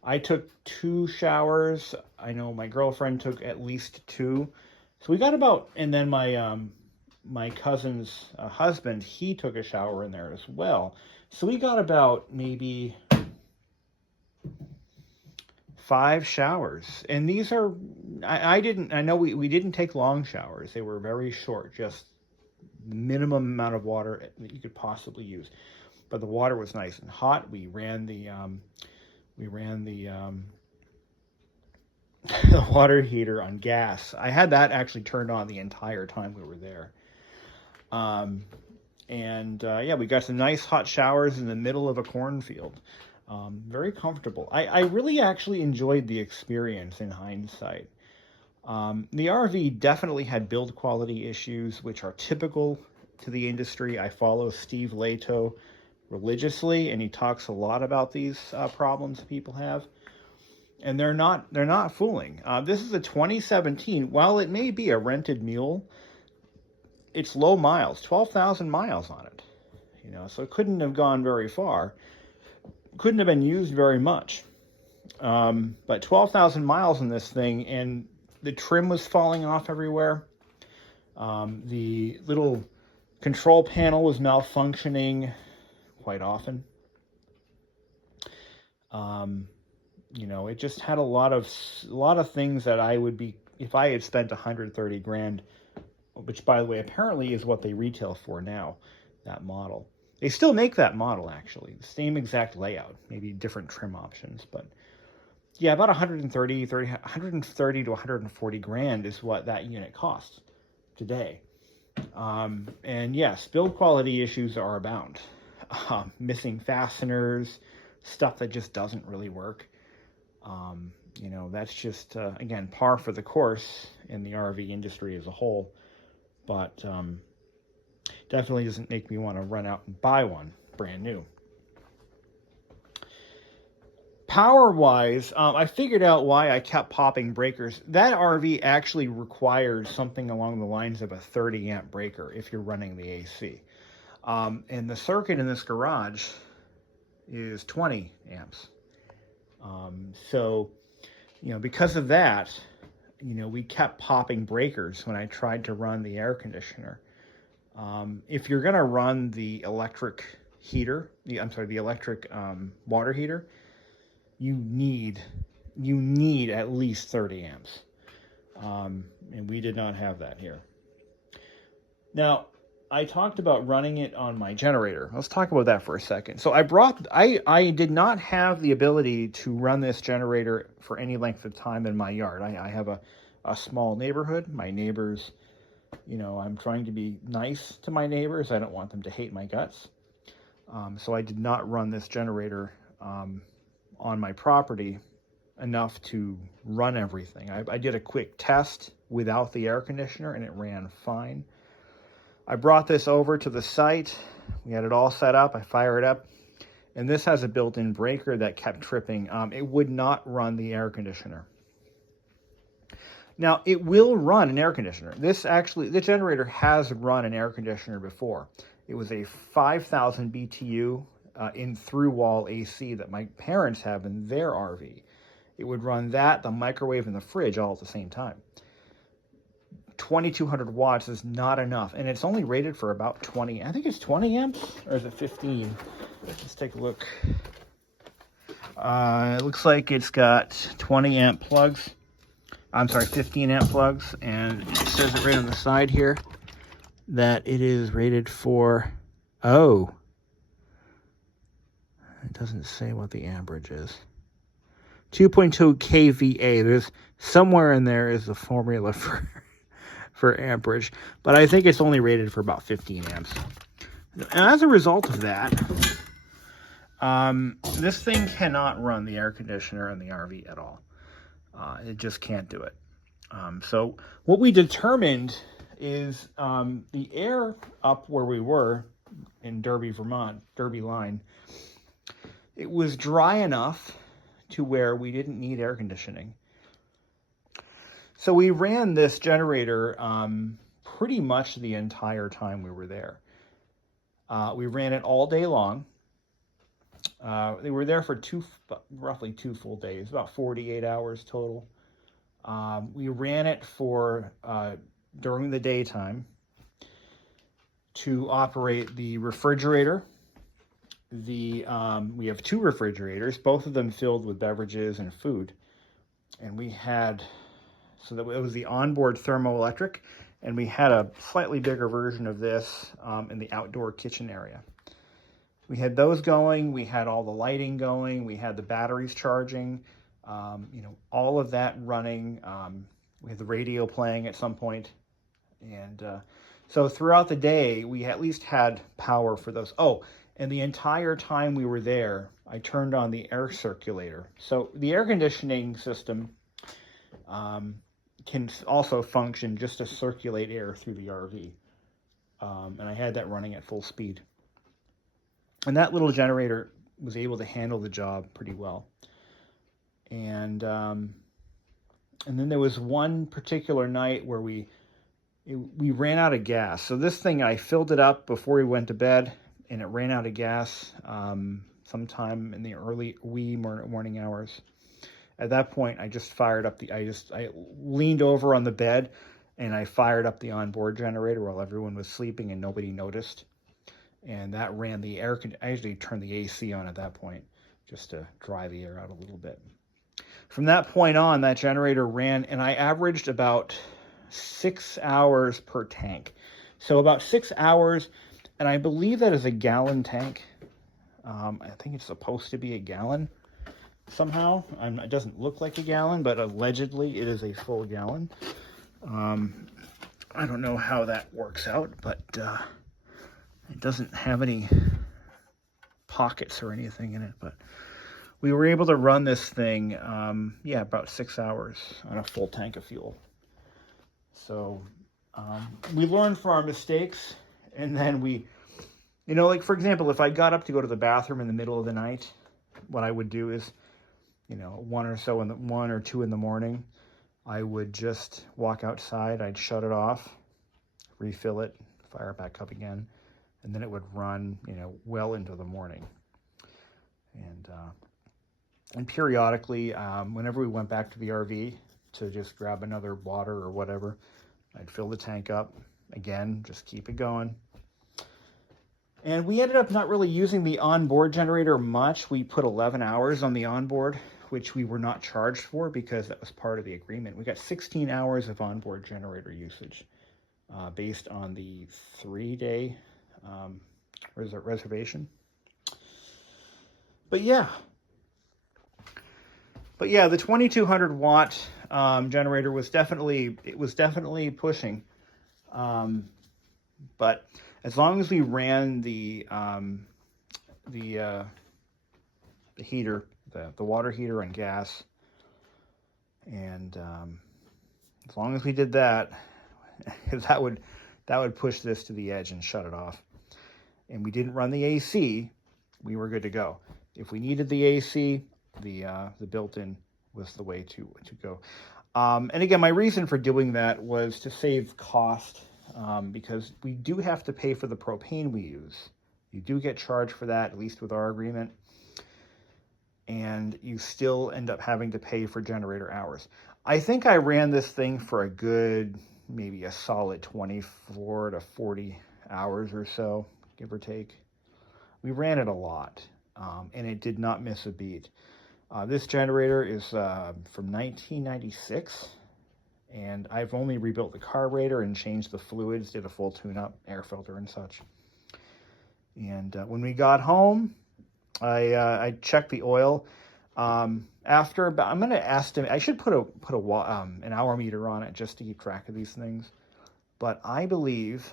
I took 2 showers. I know my girlfriend took at least 2. So we got about, and then my cousin's husband, he took a shower in there as well. So we got about maybe 5 showers. And these are, I know we didn't take long showers. They were very short, just the minimum amount of water that you could possibly use. But the water was nice and hot. We ran the the water heater on gas. I had that actually turned on the entire time we were there. Yeah, we got some nice hot showers in the middle of a cornfield. Very comfortable. I really actually enjoyed the experience in hindsight. The RV definitely had build quality issues, which are typical to the industry. I follow Steve Leto religiously, and he talks a lot about these problems people have. And they're not fooling. This is a 2017. While it may be a rented mule, it's low miles, 12,000 miles on it. You know, so it couldn't have gone very far. Couldn't have been used very much. But 12,000 miles on this thing, and the trim was falling off everywhere. The little control panel was malfunctioning quite often. You know, it just had a lot of things that I would be, if I had spent 130 grand, which by the way, apparently is what they retail for now, that model. They still make that model, actually, the same exact layout, maybe different trim options, but yeah, about 130 to 140 grand is what that unit costs today. And yes, build quality issues are abound. Missing fasteners, stuff that just doesn't really work. You know, that's just, again, par for the course in the RV industry as a whole. But definitely doesn't make me want to run out and buy one brand new. Power-wise, I figured out why I kept popping breakers. That RV actually requires something along the lines of a 30 amp breaker if you're running the AC. And the circuit in this garage is 20 amps. So, you know, because of that, you know, we kept popping breakers when I tried to run the air conditioner. If you're going to run the electric heater, the electric water heater, you need at least 30 amps. And we did not have that here. Now, I talked about running it on my generator. Let's talk about that for a second. So I did not have the ability to run this generator for any length of time in my yard. I have a small neighborhood. My neighbors, you know, I'm trying to be nice to my neighbors. I don't want them to hate my guts. So I did not run this generator on my property enough to run everything. I did a quick test without the air conditioner and it ran fine. I brought this over to the site. We had it all set up. I fire it up. And this has a built-in breaker that kept tripping. It would not run the air conditioner. Now, it will run an air conditioner. The generator has run an air conditioner before. It was a 5,000 BTU in through-wall AC that my parents have in their RV. It would run that, the microwave, and the fridge all at the same time. 2,200 watts is not enough, and it's only rated for about 20. I think it's 20 amps, or is it 15? Let's take a look. It looks like it's got 20 amp plugs. I'm sorry, 15 amp plugs, and it says it right on the side here that it is rated for, it doesn't say what the amperage is. 2.2 kVA. There's somewhere in there is the formula for amperage, but I think it's only rated for about 15 amps. And as a result of that, this thing cannot run the air conditioner in the RV at all. It just can't do it. So what we determined is the air up where we were in Derby, Vermont, Derby line, it was dry enough to where we didn't need air conditioning. So we ran this generator pretty much the entire time we were there. We ran it all day long. They were there for roughly 2 full days, about 48 hours total. We ran it for during the daytime to operate the refrigerator. We have 2 refrigerators, both of them filled with beverages and food. And we had, so that it was the onboard thermoelectric, and we had a slightly bigger version of this in the outdoor kitchen area. We had those going, we had all the lighting going, we had the batteries charging, all of that running. We had the radio playing at some point. And so throughout the day, we at least had power for those. Oh, and the entire time we were there, I turned on the air circulator. So the air conditioning system can also function just to circulate air through the RV. And I had that running at full speed. And that little generator was able to handle the job pretty well. And then there was one particular night where we ran out of gas. So this thing, I filled it up before we went to bed, and it ran out of gas sometime in the wee morning hours. At that point, I just fired up I leaned over on the bed, and I fired up the onboard generator while everyone was sleeping and nobody noticed. And that ran the air. I actually turned the AC on at that point just to dry the air out a little bit. From that point on, that generator ran, and I averaged about 6 hours per tank. So about 6 hours, and I believe that is a gallon tank. I think it's supposed to be a gallon somehow. It doesn't look like a gallon, but allegedly it is a full gallon. I don't know how that works out, but it doesn't have any pockets or anything in it, but we were able to run this thing, about 6 hours on a full tank of fuel. So we learned from our mistakes, and then like for example, if I got up to go to the bathroom in the middle of the night, what I would do is, 1 or 2 in the morning, I would just walk outside, I'd shut it off, refill it, fire it back up again. And then it would run, well into the morning. And periodically, whenever we went back to the RV to just grab another water or whatever, I'd fill the tank up again, just keep it going. And we ended up not really using the onboard generator much. We put 11 hours on the onboard, which we were not charged for because that was part of the agreement. We got 16 hours of onboard generator usage based on the 3-day reservation. But yeah, the 2,200 watt generator was definitely pushing. But as long as we ran the heater, the water heater on gas, and as long as we did that, that would push this to the edge and shut it off. And we didn't run the AC, we were good to go. If we needed the AC, the built-in was the way to go. And again, my reason for doing that was to save cost, because we do have to pay for the propane we use. You do get charged for that, at least with our agreement. And you still end up having to pay for generator hours. I think I ran this thing for a good, maybe a solid 24 to 40 hours or so, give or take. We ran it a lot, and it did not miss a beat. This generator is from 1996, and I've only rebuilt the carburetor and changed the fluids, did a full tune-up, air filter and such. And when we got home, I checked the oil. After about, I'm going to estimate, I should put an hour meter on it just to keep track of these things. But I believe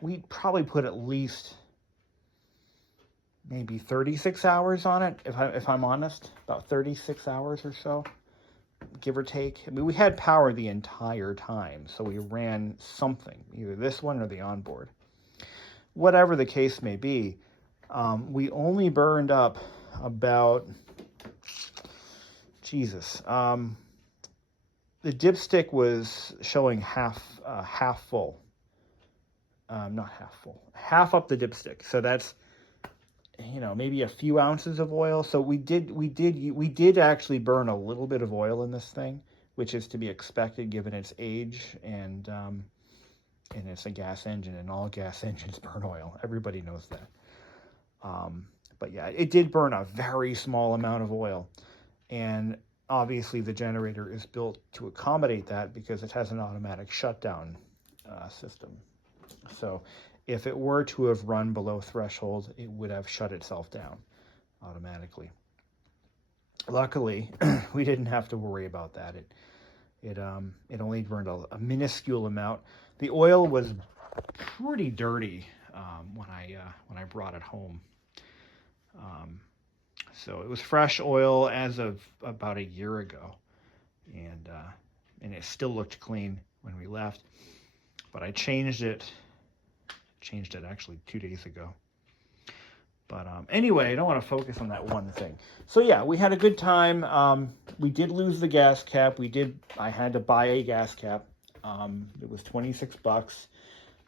we probably put at least maybe 36 hours on it, if I'm honest, about 36 hours or so, give or take. I mean, we had power the entire time, so we ran something, either this one or the onboard. Whatever the case may be, we only burned up about, the dipstick was showing half full. Not half full, half up the dipstick. So that's, maybe a few ounces of oil. So we did actually burn a little bit of oil in this thing, which is to be expected given its age, and it's a gas engine, and all gas engines burn oil. Everybody knows that. But yeah, it did burn a very small amount of oil. And obviously the generator is built to accommodate that because it has an automatic shutdown system. So if it were to have run below threshold, it would have shut itself down automatically. Luckily, we didn't have to worry about that. It only burned a minuscule amount. The oil was pretty dirty when I brought it home. So it was fresh oil as of about a year ago, and it still looked clean when we left. But I changed it actually 2 days ago. But anyway, I don't want to focus on that one thing. So yeah, we had a good time. We did lose the gas cap. I had to buy a gas cap. It was $26.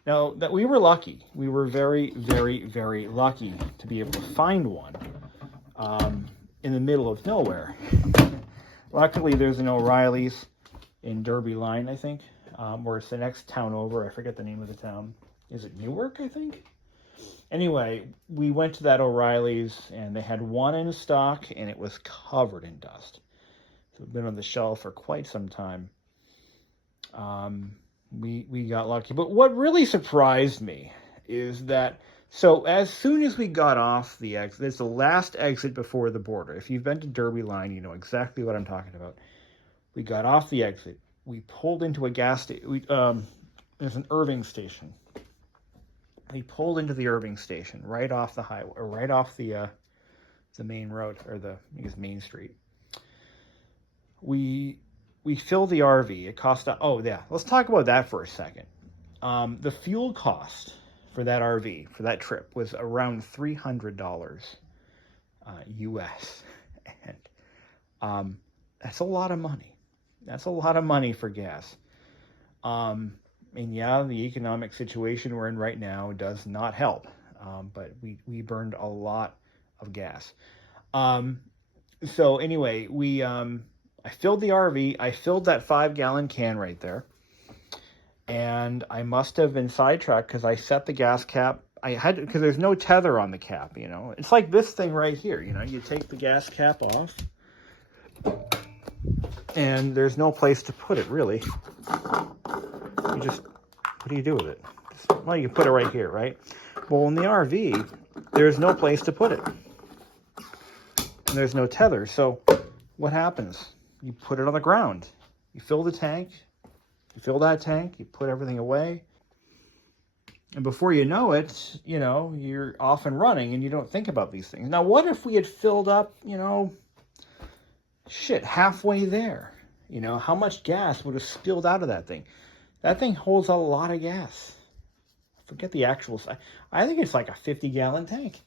Now, that we were lucky. We were very, very, very lucky to be able to find one in the middle of nowhere. Luckily, there's an O'Reilly's in Derby Line, I think, or it's the next town over. I forget the name of the town. Is it Newark, I think? Anyway, we went to that O'Reilly's, and they had one in stock, and it was covered in dust. So it's been on the shelf for quite some time. We got lucky. But what really surprised me is that, so as soon as we got off the exit, it's the last exit before the border. If you've been to Derby Line, you know exactly what I'm talking about. We got off the exit. We pulled into a gas station. There's an Irving station. We pulled into the Irving station right off the highway, or right off the main road, or Main Street. We filled the RV. It cost, let's talk about that for a second. The fuel cost for that RV, for that trip, was around $300 US. And that's a lot of money. That's a lot of money for gas. And yeah, the economic situation we're in right now does not help. But we burned a lot of gas. So anyway, I filled the RV. I filled that 5-gallon can right there. And I must have been sidetracked because I set the gas cap. I had to, because there's no tether on the cap, It's like this thing right here, You take the gas cap off. And there's no place to put it, really. What do you do with it? Well, you can put it right here, right? Well, in the RV, there's no place to put it. And there's no tether. So what happens? You put it on the ground. You fill the tank. You fill that tank. You put everything away. And before you know it, you're off and running and you don't think about these things. Now, what if we had filled up, halfway there? How much gas would have spilled out of that thing? That thing holds a lot of gas. Forget the actual size. I think it's like a 50-gallon tank.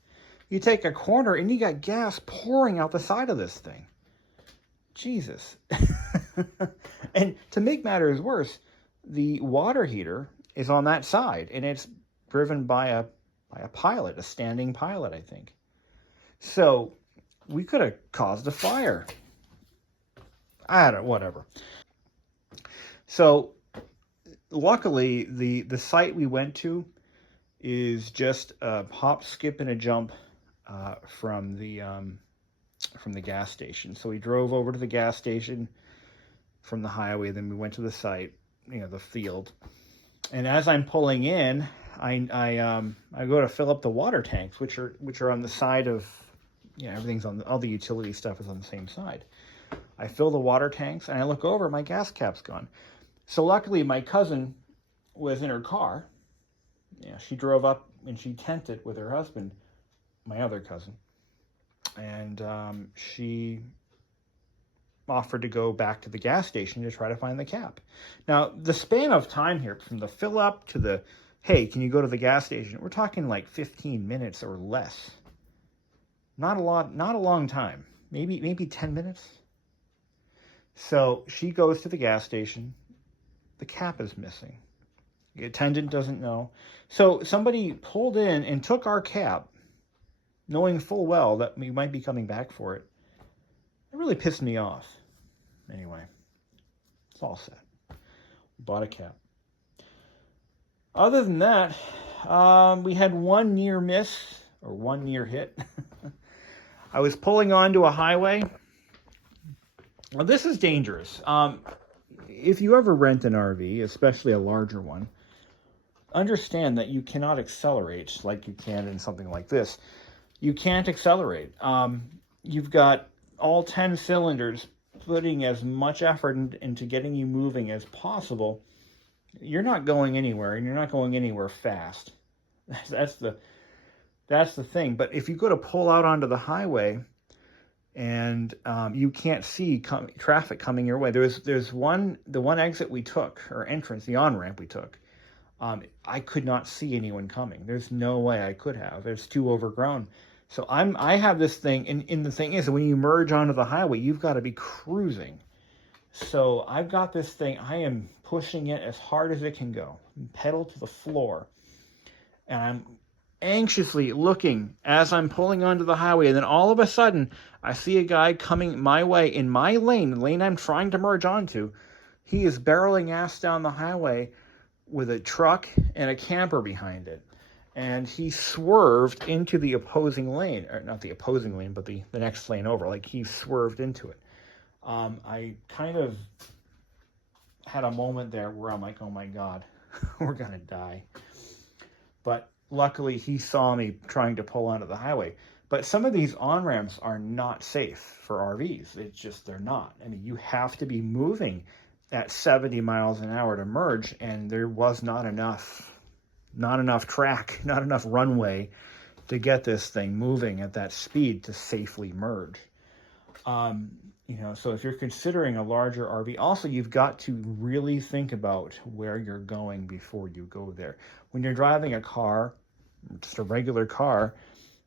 You take a corner and you got gas pouring out the side of this thing. Jesus. And to make matters worse, the water heater is on that side, and it's driven by a pilot, a standing pilot, I think. So we could have caused a fire. I don't, whatever. So luckily, the site we went to is just a hop, skip, and a jump from the gas station. So we drove over to the gas station from the highway, then we went to the site, the field. And as I'm pulling in, I go to fill up the water tanks, which are on the side of, everything's on all the utility stuff is on the same side. I fill the water tanks and I look over, my gas cap's gone. So luckily my cousin was in her car. She drove up and she tented with her husband, my other cousin. And she offered to go back to the gas station to try to find the cap. Now, the span of time here from the fill up to the, hey, can you go to the gas station? We're talking like 15 minutes or less. Not a long time. Maybe 10 minutes. So she goes to the gas station. The cap is missing. The attendant doesn't know. So somebody pulled in and took our cap, knowing full well that we might be coming back for it. It really pissed me off. Anyway, it's all set. Bought a cap. Other than that, we had one near miss, or one near hit. I was pulling onto a highway. Well, this is dangerous. If you ever rent an RV, especially a larger one, understand that you cannot accelerate like you can in something like this. You can't accelerate. You've got all 10 cylinders putting as much effort into getting you moving as possible. You're not going anywhere, and you're not going anywhere fast. That's the thing. But if you go to pull out onto the highway and you can't see traffic coming your way, there's the one exit we took, or entrance, the on-ramp we took. I could not see anyone coming. There's no way I could have. It's too overgrown. So I have this thing, and the thing is, when you merge onto the highway, you've got to be cruising. So I've got this thing, I am pushing it as hard as it can go, pedal to the floor. And I'm anxiously looking as I'm pulling onto the highway, and then all of a sudden, I see a guy coming my way in my lane, the lane I'm trying to merge onto. He is barreling ass down the highway with a truck and a camper behind it. And he swerved into the opposing lane, or not the opposing lane, but the next lane over. Like, he swerved into it. I kind of had a moment there where I'm like, oh my God, we're going to die. But luckily, he saw me trying to pull onto the highway. But some of these on-ramps are not safe for RVs. It's just, they're not. I mean, you have to be moving at 70 miles an hour to merge, and there was not enough track, not enough runway to get this thing moving at that speed to safely merge. So if you're considering a larger RV, also you've got to really think about where you're going before you go there. When you're driving a car, just a regular car,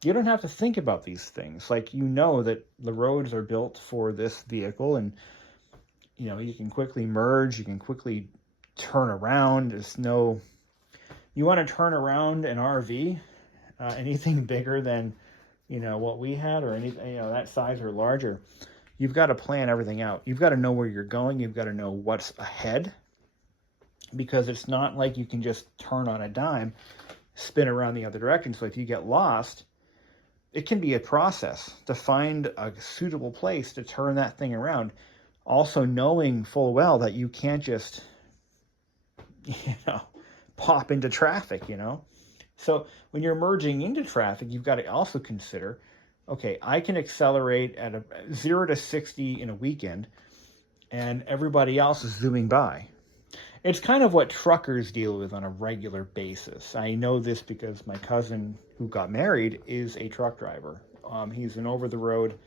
you don't have to think about these things. Like, that the roads are built for this vehicle, and you can quickly merge, you can quickly turn around. You want to turn around an RV, anything bigger than, what we had, or anything, that size or larger, you've got to plan everything out. You've got to know where you're going. You've got to know what's ahead, because it's not like you can just turn on a dime, spin around the other direction. So if you get lost, it can be a process to find a suitable place to turn that thing around. Also knowing full well that you can't just, pop into traffic, So when you're merging into traffic, you've got to also consider, okay, I can accelerate at a 0 to 60 in a weekend, and everybody else is zooming by. It's kind of what truckers deal with on a regular basis. I know this because my cousin who got married is a truck driver. He's an over-the-road.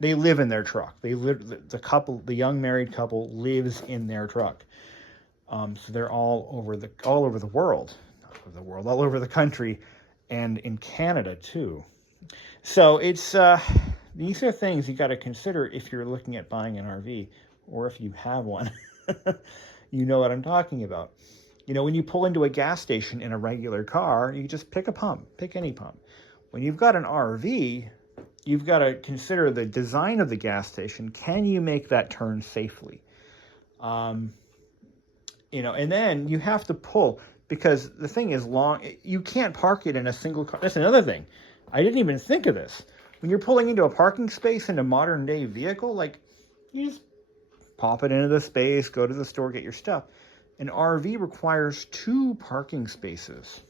They live in their truck. The young married couple lives in their truck. So they're all over the world, all over the country, and in Canada too. So it's these are things you got to consider if you're looking at buying an RV, or if you have one. You know what I'm talking about. You know, when you pull into a gas station in a regular car, you just pick a pump, pick any pump. When you've got an RV, you've got to consider the design of the gas station. Can you make that turn safely? You know, and then you have to pull, because the thing is you can't park it in a single car. That's another thing. I didn't even think of this. When you're pulling into a parking space in a modern day vehicle, like, you just pop it into the space, go to the store, get your stuff. An RV requires 2 parking spaces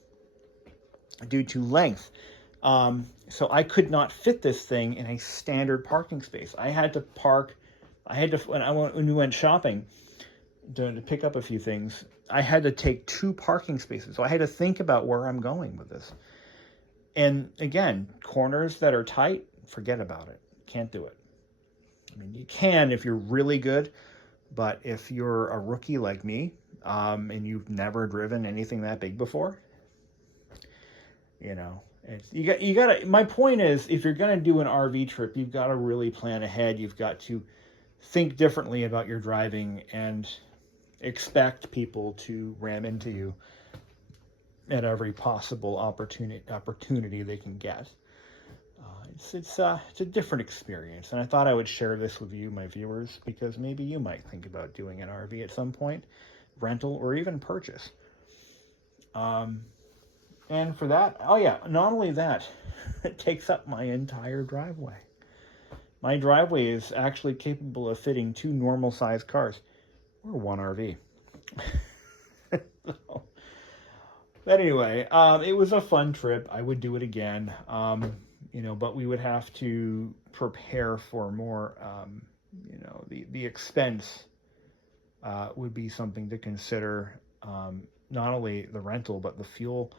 due to length. So I could not fit this thing in a standard parking space. When we went shopping to pick up a few things, I had to take 2 parking spaces. So I had to think about where I'm going with this. And again, corners that are tight, forget about it. Can't do it. I mean, you can if you're really good, but if you're a rookie like me, and you've never driven anything that big before, you know, you gotta, my point is, if you're going to do an RV trip, you've got to really plan ahead. You've got to think differently about your driving and expect people to ram into you at every possible opportunity they can get. It's a different experience, and I thought I would share this with you, my viewers, because maybe you might think about doing an RV at some point, rental or even purchase. And for that, oh yeah, not only that, it takes up my entire driveway. My driveway is actually capable of fitting 2 normal-sized cars, or 1 RV. So, but anyway, it was a fun trip. I would do it again. You know, but we would have to prepare for more, you know, the expense would be something to consider, not only the rental, but the fuel.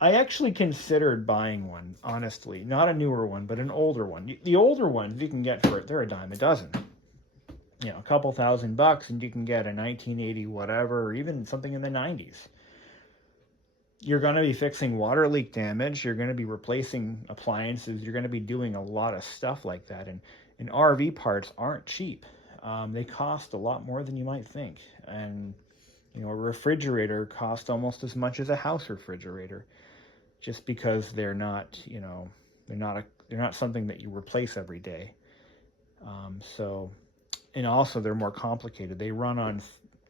I actually considered buying one, honestly, not a newer one, but an older one. The older ones you can get for it, they're a dime a dozen. You know, a couple $1,000 and you can get a 1980 whatever, or even something in the 90s. You're going to be fixing water leak damage. You're going to be replacing appliances. You're going to be doing a lot of stuff like that. And RV parts aren't cheap. They cost a lot more than you might think. And, you know, a refrigerator costs almost as much as a house refrigerator, just because they're not, you know, they're not something that you replace every day. So, and also they're more complicated. They run on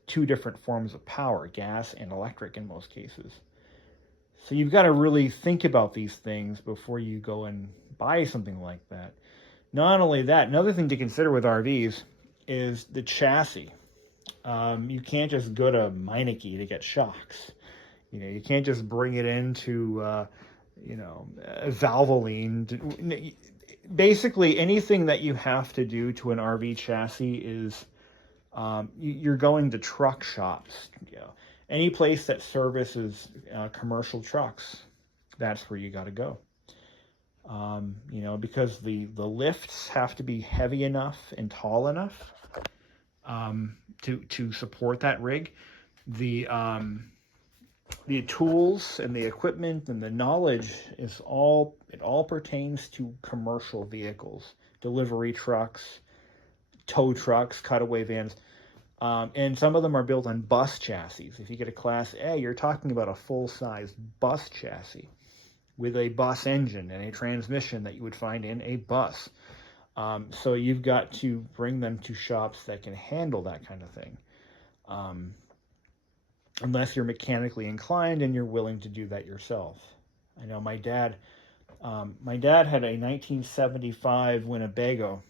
2 different forms of power, gas and electric in most cases. So you've got to really think about these things before you go and buy something like that. Not only that, another thing to consider with RVs is the chassis. You can't just go to Meineke to get shocks. You know, you can't just bring it into, you know, Valvoline. Basically, anything that you have to do to an RV chassis is you're going to truck shops. You know, any place that services commercial trucks, that's where you got to go. You know, because the lifts have to be heavy enough and tall enough to support that rig. The tools and the equipment and the knowledge it all pertains to commercial vehicles, delivery trucks, tow trucks, cutaway vans. And some of them are built on bus chassis. If you get a Class A, you're talking about a full-size bus chassis with a bus engine and a transmission that you would find in a bus. So you've got to bring them to shops that can handle that kind of thing. Unless you're mechanically inclined and you're willing to do that yourself. I know my dad had a 1975 Winnebago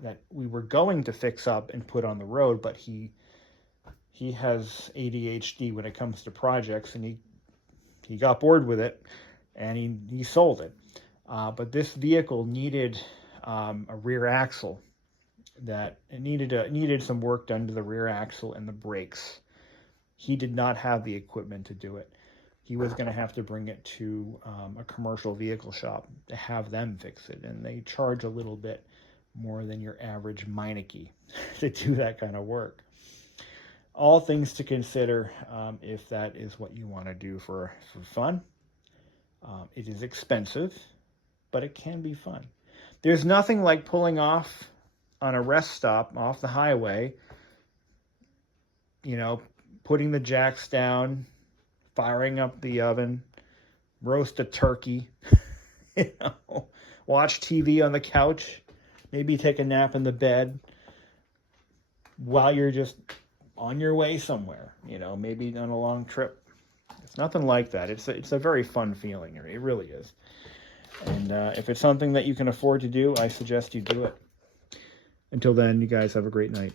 that we were going to fix up and put on the road, but he has ADHD when it comes to projects, and he got bored with it, and he sold it. But this vehicle needed a rear axle. That it needed some work done to the rear axle and the brakes. He did not have the equipment to do it. He was going to have to bring it to a commercial vehicle shop to have them fix it, and they charge a little bit more than your average Meineke to do that kind of work. all things to consider if that is what you want to do for fun. It is expensive, but it can be fun. There's nothing like pulling off on a rest stop off the highway, you know, putting the jacks down, firing up the oven, roast a turkey, you know, watch TV on the couch, maybe take a nap in the bed while you're just on your way somewhere, you know, maybe on a long trip. It's nothing like that. It's a very fun feeling. It really is. And if it's something that you can afford to do, I suggest you do it. Until then, you guys have a great night.